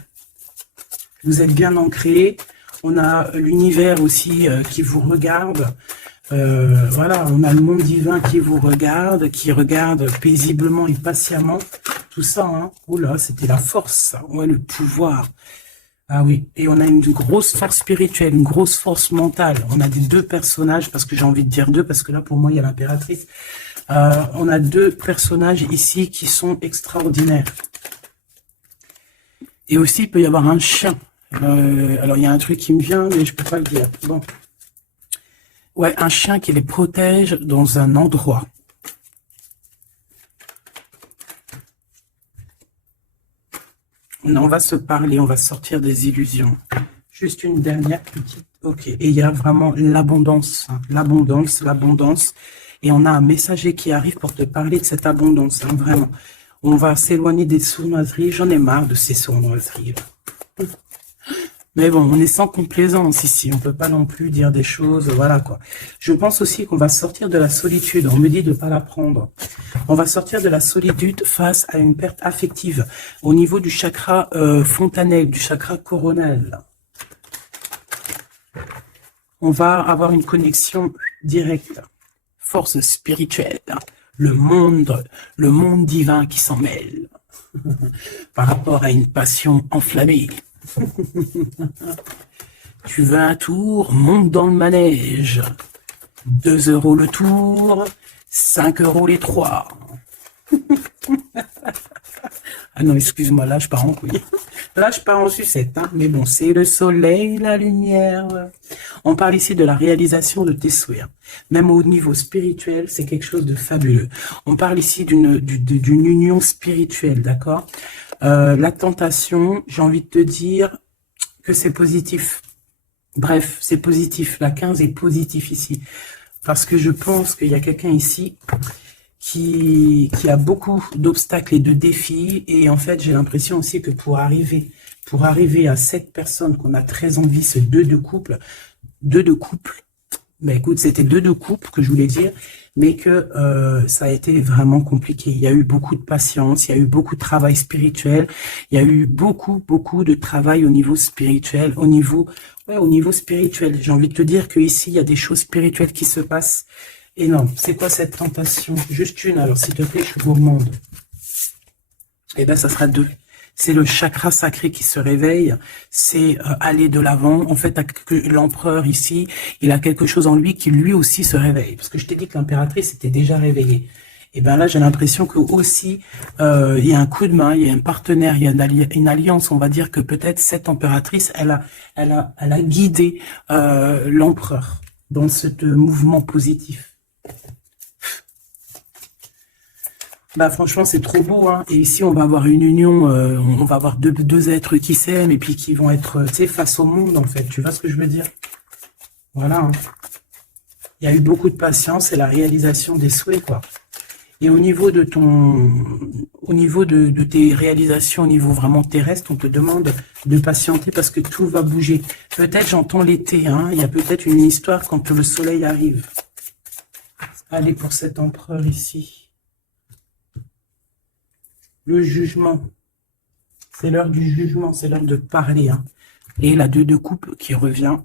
Vous êtes bien ancrés. On a l'univers aussi qui vous regarde. Voilà, on a le monde divin qui vous regarde, qui regarde paisiblement et patiemment. Tout ça, hein. Oula, c'était la force, ça. Ouais, le pouvoir. Ah oui, et on a une grosse force spirituelle, une grosse force mentale. On a des 2 personnages, parce que j'ai envie de dire 2, parce que là, pour moi, il y a l'impératrice. On a 2 personnages ici qui sont extraordinaires. Et aussi, il peut y avoir un chien. Alors, il y a un truc qui me vient, mais je peux pas le dire. Bon. Ouais, un chien qui les protège dans un endroit. On va se parler, on va sortir des illusions. Juste une dernière petite... Ok, et il y a vraiment l'abondance, hein, l'abondance, l'abondance. Et on a un messager qui arrive pour te parler de cette abondance, hein, vraiment. On va s'éloigner des sournoiseries. J'en ai marre de ces sournoiseries. Mais bon, on est sans complaisance ici. On peut pas non plus dire des choses, voilà quoi. Je pense aussi qu'on va sortir de la solitude. On me dit de pas la prendre. On va sortir de la solitude face à une perte affective au niveau du chakra fontanelle, du chakra coronal. On va avoir une connexion directe. Force spirituelle. Le monde divin qui s'en mêle. Par rapport à une passion enflammée. Tu veux un tour, monte dans le manège. 2 € le tour, 5 € les 3. Ah non, excuse-moi, là je pars en couille. Là je pars en sucette, hein. Mais bon, c'est le soleil, la lumière. On parle ici de la réalisation de tes souhaits. Même au niveau spirituel, c'est quelque chose de fabuleux. On parle ici d'une union spirituelle, d'accord? La tentation, j'ai envie de te dire que c'est positif. Bref, c'est positif. La 15 est positif ici. Parce que je pense qu'il y a quelqu'un ici qui a beaucoup d'obstacles et de défis. Et en fait, j'ai l'impression aussi que pour arriver à cette personne qu'on a très envie, ce 2 de couple, ben écoute, c'était 2 de couple que je voulais dire, mais que ça a été vraiment compliqué. Il y a eu beaucoup de patience, il y a eu beaucoup de travail spirituel, il y a eu beaucoup de travail au niveau spirituel, au niveau spirituel. J'ai envie de te dire que ici il y a des choses spirituelles qui se passent. Et non, c'est quoi cette tentation? Juste une, alors s'il te plaît, je suis gourmande. Eh ben, ça sera 2. C'est le chakra sacré qui se réveille, c'est aller de l'avant. En fait, l'empereur ici, il a quelque chose en lui qui lui aussi se réveille. Parce que je t'ai dit que l'impératrice était déjà réveillée. Et bien là, j'ai l'impression que aussi, il y a un coup de main, il y a un partenaire, il y a une alliance. On va dire que peut-être cette impératrice, elle a guidé l'empereur dans ce mouvement positif. Bah franchement c'est trop beau, hein. Et ici on va avoir une union, on va avoir deux êtres qui s'aiment et puis qui vont être, tu sais, face au monde en fait. Tu vois ce que je veux dire? Voilà. Hein. Il y a eu beaucoup de patience et la réalisation des souhaits, quoi. Et au niveau de tes réalisations au niveau vraiment terrestre, on te demande de patienter parce que tout va bouger. Peut-être j'entends l'été, hein. Il y a peut-être une histoire quand le soleil arrive. Allez pour cet empereur ici. Le jugement, c'est l'heure du jugement, c'est l'heure de parler. Hein. Et la 2 de coupe qui revient.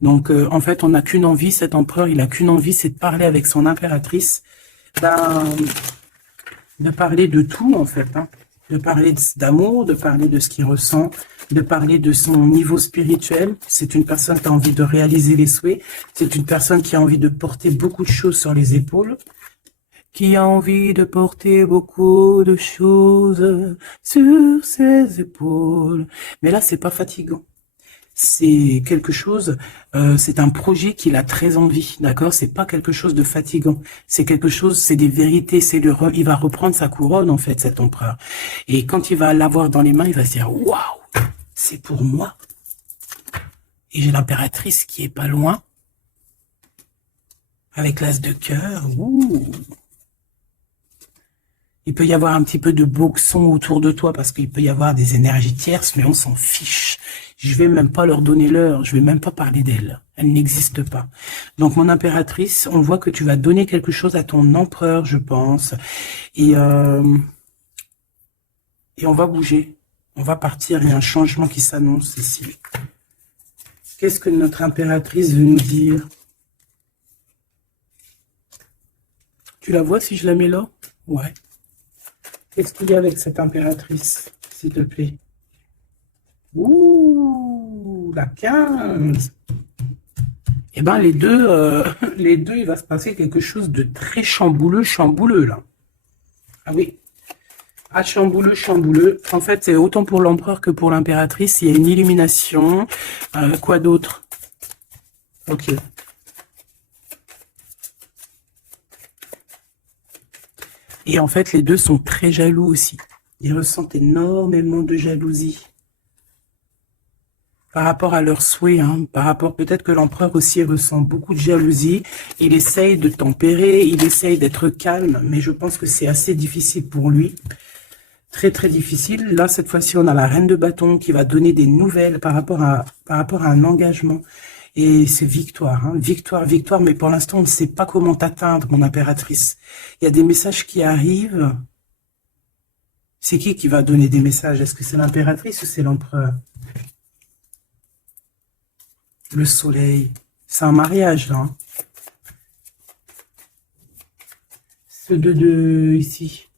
Donc, en fait, on n'a qu'une envie, cet empereur, il n'a qu'une envie, c'est de parler avec son impératrice, de parler de tout, en fait. Hein. de parler d'amour, de parler de ce qu'il ressent, de parler de son niveau spirituel. C'est une personne qui a envie de réaliser les souhaits. C'est une personne qui a envie de porter beaucoup de choses sur les épaules. Qui a envie de porter beaucoup de choses sur ses épaules. Mais là, c'est pas fatigant. C'est quelque chose, c'est un projet qu'il a très envie, d'accord? C'est pas quelque chose de fatigant. C'est quelque chose, c'est des vérités, il va reprendre sa couronne, en fait, cet empereur. Et quand il va l'avoir dans les mains, il va se dire, waouh, c'est pour moi. Et j'ai l'impératrice qui est pas loin, avec l'as de cœur, ouh. Il peut y avoir un petit peu de boxon autour de toi parce qu'il peut y avoir des énergies tierces, mais on s'en fiche. Je vais même pas leur donner l'heure, je vais même pas parler d'elle. Elle n'existe pas. Donc mon impératrice, on voit que tu vas donner quelque chose à ton empereur, je pense. Et on va bouger. On va partir, il y a un changement qui s'annonce ici. Qu'est-ce que notre impératrice veut nous dire? Tu la vois si je la mets là? Ouais. Qu'est-ce qu'il y a avec cette impératrice, s'il te plaît? Ouh, la 15. Eh ben, les deux, il va se passer quelque chose de très chambouleux, là. Ah oui. Ah, chambouleux. En fait, c'est autant pour l'empereur que pour l'impératrice. Il y a une illumination. Quoi d'autre? Ok. Et en fait, les deux sont très jaloux aussi. Ils ressentent énormément de jalousie par rapport à leurs souhaits. Par rapport, peut-être que l'empereur aussi ressent beaucoup de jalousie. Il essaye de tempérer, il essaye d'être calme, mais je pense que c'est assez difficile pour lui. Très, très difficile. Là, cette fois-ci, on a la reine de bâton qui va donner des nouvelles par rapport à un engagement. Et c'est victoire, victoire, mais pour l'instant, on ne sait pas comment t'atteindre, mon impératrice. Il y a des messages qui arrivent. C'est qui va donner des messages? Est-ce que c'est l'impératrice ou c'est l'empereur? Le soleil. C'est un mariage, là. Ce de ici.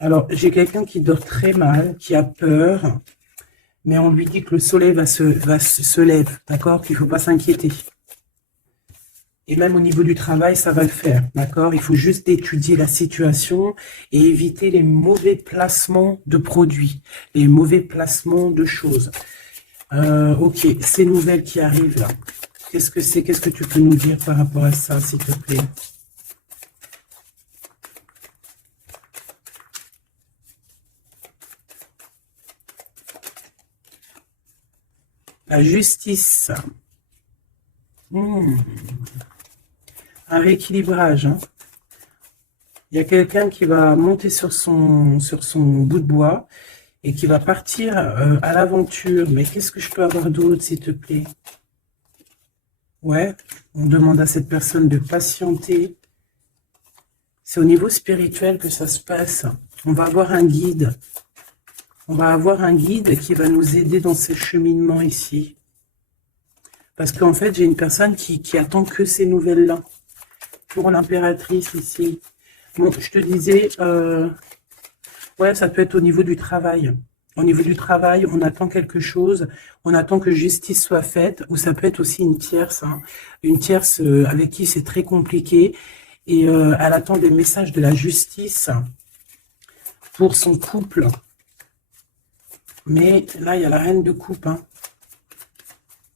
Alors, j'ai quelqu'un qui dort très mal, qui a peur. Mais on lui dit que le soleil se lève, d'accord? Qu'il ne faut pas s'inquiéter. Et même au niveau du travail, ça va le faire, d'accord? Il faut juste étudier la situation et éviter les mauvais placements de produits, les mauvais placements de choses. Ok, ces nouvelles qui arrivent là, qu'est-ce que c'est? Qu'est-ce que tu peux nous dire par rapport à ça, s'il te plaît? La justice. Un rééquilibrage. Il y a quelqu'un qui va monter sur son bout de bois et qui va partir à l'aventure. Mais qu'est-ce que je peux avoir d'autre, s'il te plaît? Ouais, on demande à cette personne de patienter. C'est au niveau spirituel que ça se passe. On va avoir un guide. On va avoir un guide qui va nous aider dans ce cheminement ici. Parce qu'en fait, j'ai une personne qui attend que ces nouvelles-là. Pour l'impératrice ici. Bon, je te disais, ouais, ça peut être au niveau du travail. Au niveau du travail, on attend quelque chose, on attend que justice soit faite, ou ça peut être aussi une tierce. Une tierce avec qui c'est très compliqué. Et elle attend des messages de la justice pour son couple. Mais là, il y a la reine de coupe.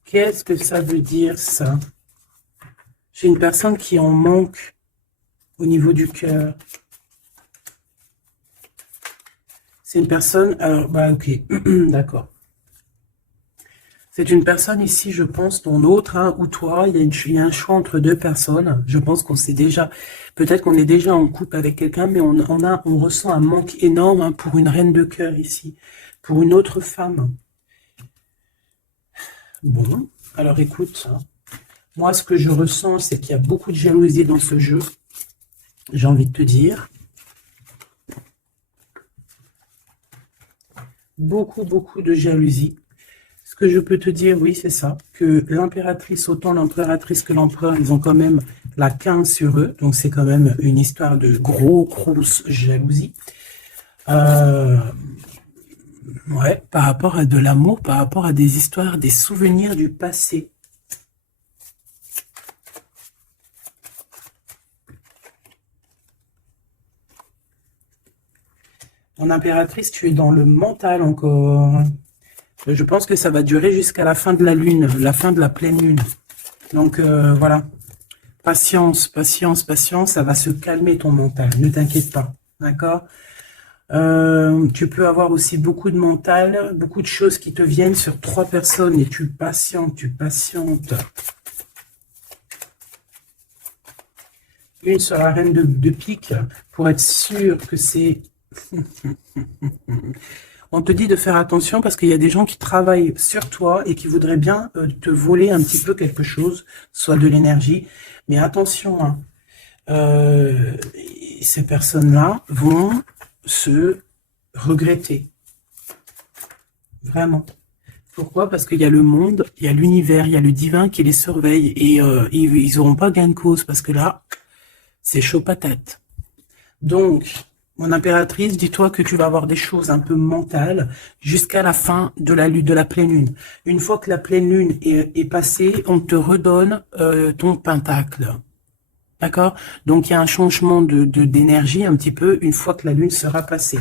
Qu'est-ce que ça veut dire, ça? J'ai une personne qui en manque au niveau du cœur. C'est une personne... Alors, bah, ok, d'accord. C'est une personne ici, je pense, ton autre, ou toi, il y a un choix entre deux personnes. Je pense qu'on sait déjà... Peut-être qu'on est déjà en couple avec quelqu'un, mais on ressent un manque énorme pour une reine de cœur ici. Pour une autre femme. Bon, alors écoute, moi ce que je ressens, c'est qu'il y a beaucoup de jalousie dans ce jeu. J'ai envie de te dire. Beaucoup de jalousie. Ce que je peux te dire, oui, c'est ça, que l'impératrice, autant l'impératrice que l'empereur, ils ont quand même la 15 sur eux, donc c'est quand même une histoire de grosse jalousie. Euh, ouais, par rapport à de l'amour, par rapport à des histoires, des souvenirs du passé. Mon impératrice, tu es dans le mental encore. Je pense que ça va durer jusqu'à la fin de la lune, la fin de la pleine lune. Donc voilà, patience, patience, patience, ça va se calmer ton mental, ne t'inquiète pas, d'accord? Tu peux avoir aussi beaucoup de mental, beaucoup de choses qui te viennent sur 3 personnes et tu patientes, tu patientes. Une sur la reine de pique pour être sûr que c'est... On te dit de faire attention parce qu'il y a des gens qui travaillent sur toi et qui voudraient bien te voler un petit peu quelque chose, soit de l'énergie. Mais attention, hein, ces personnes-là vont se regretter. Vraiment. Pourquoi? Parce qu'il y a le monde, il y a l'univers, il y a le divin qui les surveille et ils n'auront pas gain de cause parce que là, c'est chaud patate. Donc, mon impératrice, dis-toi que tu vas avoir des choses un peu mentales jusqu'à la fin de la pleine lune. Une fois que la pleine lune est passée, on te redonne ton pentacle. D'accord? Donc, il y a un changement d'énergie un petit peu une fois que la lune sera passée.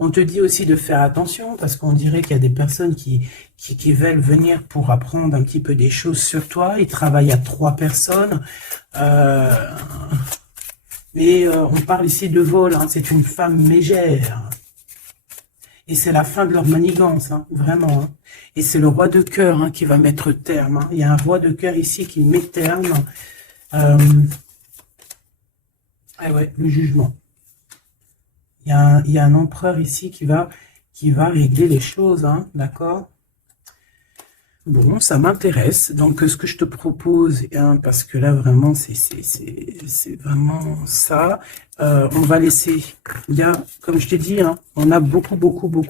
On te dit aussi de faire attention parce qu'on dirait qu'il y a des personnes qui veulent venir pour apprendre un petit peu des choses sur toi. Ils travaillent à 3 personnes. Mais on parle ici de vol, hein, c'est une femme mégère. Et c'est la fin de leur manigance, hein, vraiment. Hein. Et c'est le roi de cœur hein, qui va mettre terme. Hein. Il y a un roi de cœur ici qui met terme. Ah ouais, le jugement. Il y a un empereur ici qui va régler les choses, hein, d'accord? Bon, ça m'intéresse. Donc, ce que je te propose, hein, parce que là, vraiment, c'est vraiment ça. On va laisser... Il y a, comme je t'ai dit, hein, on a beaucoup,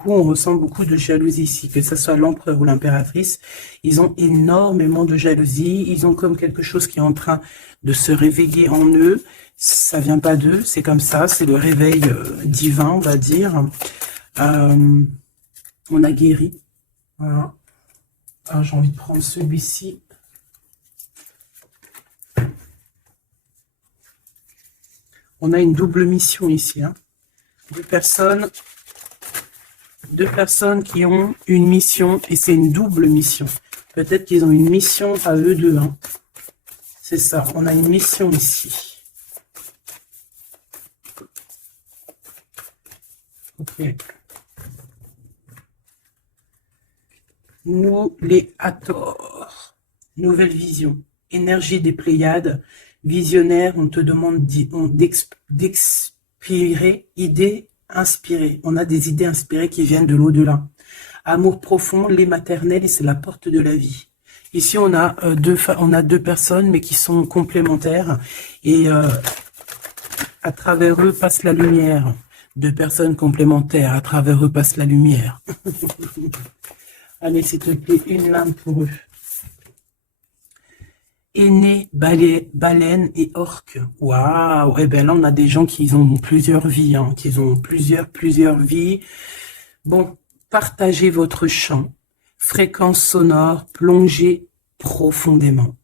on ressent beaucoup de jalousie ici, que ce soit l'empereur ou l'impératrice. Ils ont énormément de jalousie. Ils ont comme quelque chose qui est en train de se réveiller en eux. Ça vient pas d'eux, c'est comme ça. C'est le réveil divin, on va dire. On a guéri. Voilà. Ah, j'ai envie de prendre celui-ci. On a une double mission ici. Hein. Deux personnes qui ont une mission et c'est une double mission. Peut-être qu'ils ont une mission à eux deux. Hein. C'est ça, on a une mission ici. Ok. Nous, les Hathor, nouvelle vision, énergie des Pléiades, visionnaire, on te demande d'expirer, idées inspirées. On a des idées inspirées qui viennent de l'au-delà. Amour profond, lait maternel, et c'est la porte de la vie. Ici, on a deux personnes, mais qui sont complémentaires, et à travers eux passe la lumière. 2 personnes complémentaires, à travers eux passe la lumière. Allez, s'il te plaît, une lame pour eux. Aîné, baleine et orque. Waouh! Eh bien là, on a des gens qui ont plusieurs vies, hein, qui ont plusieurs vies. Bon, partagez votre champ. Fréquence sonore, plongez profondément.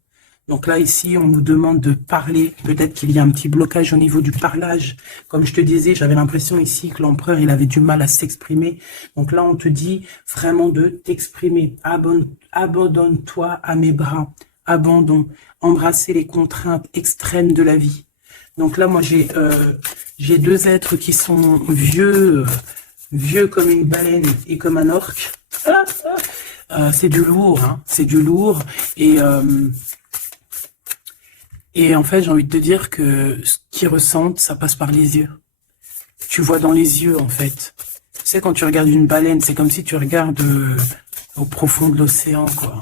Donc là, ici, on nous demande de parler. Peut-être qu'il y a un petit blocage au niveau du parlage. Comme je te disais, j'avais l'impression ici que l'empereur, il avait du mal à s'exprimer. Donc là, on te dit vraiment de t'exprimer. Abandonne-toi à mes bras. Abandon. Embrasser les contraintes extrêmes de la vie. Donc là, moi, j'ai 2 êtres qui sont vieux comme une baleine et comme un orque. C'est du lourd, hein. C'est du lourd. Et en fait, j'ai envie de te dire que ce qu'ils ressentent, ça passe par les yeux. Tu vois dans les yeux, en fait. Tu sais, quand tu regardes une baleine, c'est comme si tu regardes au profond de l'océan, quoi.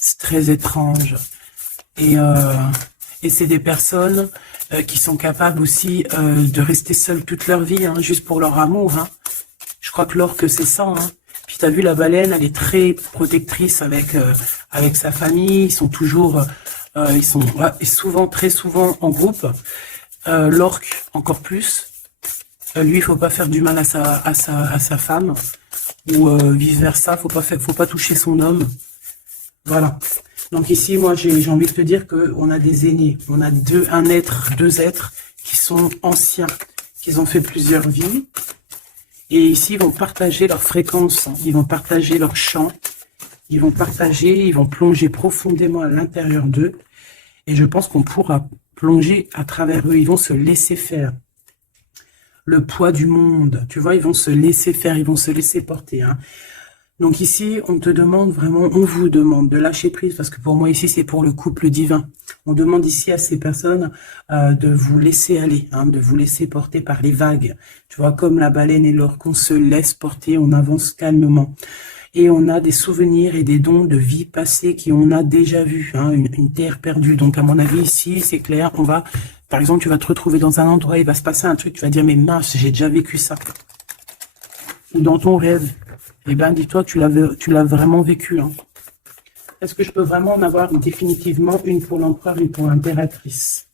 C'est très étrange. Et c'est des personnes qui sont capables aussi de rester seules toute leur vie, hein, juste pour leur amour. Hein. Je crois que l'orque, c'est ça. Hein. Puis t'as vu, la baleine, elle est très protectrice avec sa famille. Ils sont toujours... ils sont très souvent en groupe. L'orque, encore plus. Lui, il faut pas faire du mal à sa femme, ou vice-versa, faut pas toucher son homme. Voilà. Donc ici, moi, j'ai envie de te dire qu'on a des aînés. On a deux êtres qui sont anciens, qui ont fait plusieurs vies. Et ici, ils vont partager leur fréquence, ils vont partager leur chant, ils vont plonger profondément à l'intérieur d'eux. Et je pense qu'on pourra plonger à travers eux. Ils vont se laisser faire. Le poids du monde, tu vois, ils vont se laisser faire, ils vont se laisser porter. Hein. Donc ici, on te demande vraiment, on vous demande de lâcher prise, parce que pour moi ici, c'est pour le couple divin. On demande ici à ces personnes de vous laisser aller, hein, de vous laisser porter par les vagues. Tu vois, comme la baleine et l'orque, on se laisse porter, on avance calmement. Et on a des souvenirs et des dons de vie passée qu'on a déjà vus, hein, une terre perdue. Donc à mon avis ici, c'est clair, on va... Par exemple, tu vas te retrouver dans un endroit, il va se passer un truc, tu vas dire, mais mince, j'ai déjà vécu ça. Ou dans ton rêve, eh ben, dis-toi que tu l'as vraiment vécu. Hein. Est-ce que je peux vraiment en avoir définitivement une pour l'empereur, une pour l'impératrice?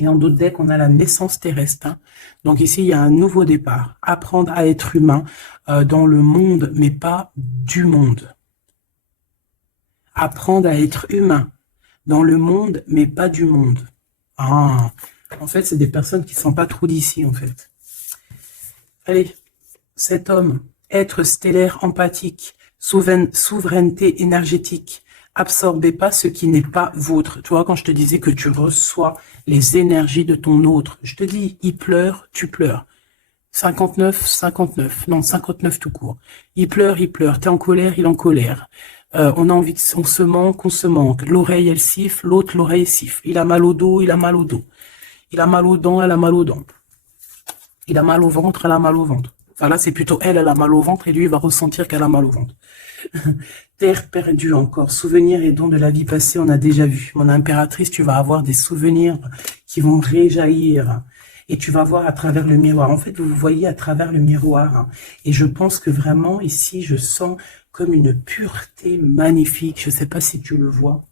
Et en d'autres decks, on a la naissance terrestre. Hein. Donc ici, il y a un nouveau départ. Apprendre à être humain dans le monde, mais pas du monde. Apprendre à être humain dans le monde, mais pas du monde. Ah, en fait, c'est des personnes qui ne sont pas trop d'ici, en fait. Allez, cet homme, être stellaire empathique, souveraineté énergétique, absorbez pas ce qui n'est pas vôtre. Tu vois, quand je te disais que tu reçois les énergies de ton autre, je te dis, il pleure, tu pleures. 59, 59, non, 59 tout court. Il pleure, t'es en colère, il est en colère. On a envie on se manque. L'oreille, elle siffle, l'autre, l'oreille siffle. Il a mal au dos, il a mal au dos. Il a mal aux dents, elle a mal aux dents. Il a mal au ventre, elle a mal au ventre. Enfin là, c'est plutôt elle a mal au ventre et lui, il va ressentir qu'elle a mal au ventre. Terre perdue encore. Souvenirs et dons de la vie passée, on a déjà vu. Mon impératrice, tu vas avoir des souvenirs qui vont réjaillir. Et tu vas voir à travers le miroir. En fait, vous vous voyez à travers le miroir. Hein. Et je pense que vraiment, ici, je sens comme une pureté magnifique. Je ne sais pas si tu le vois.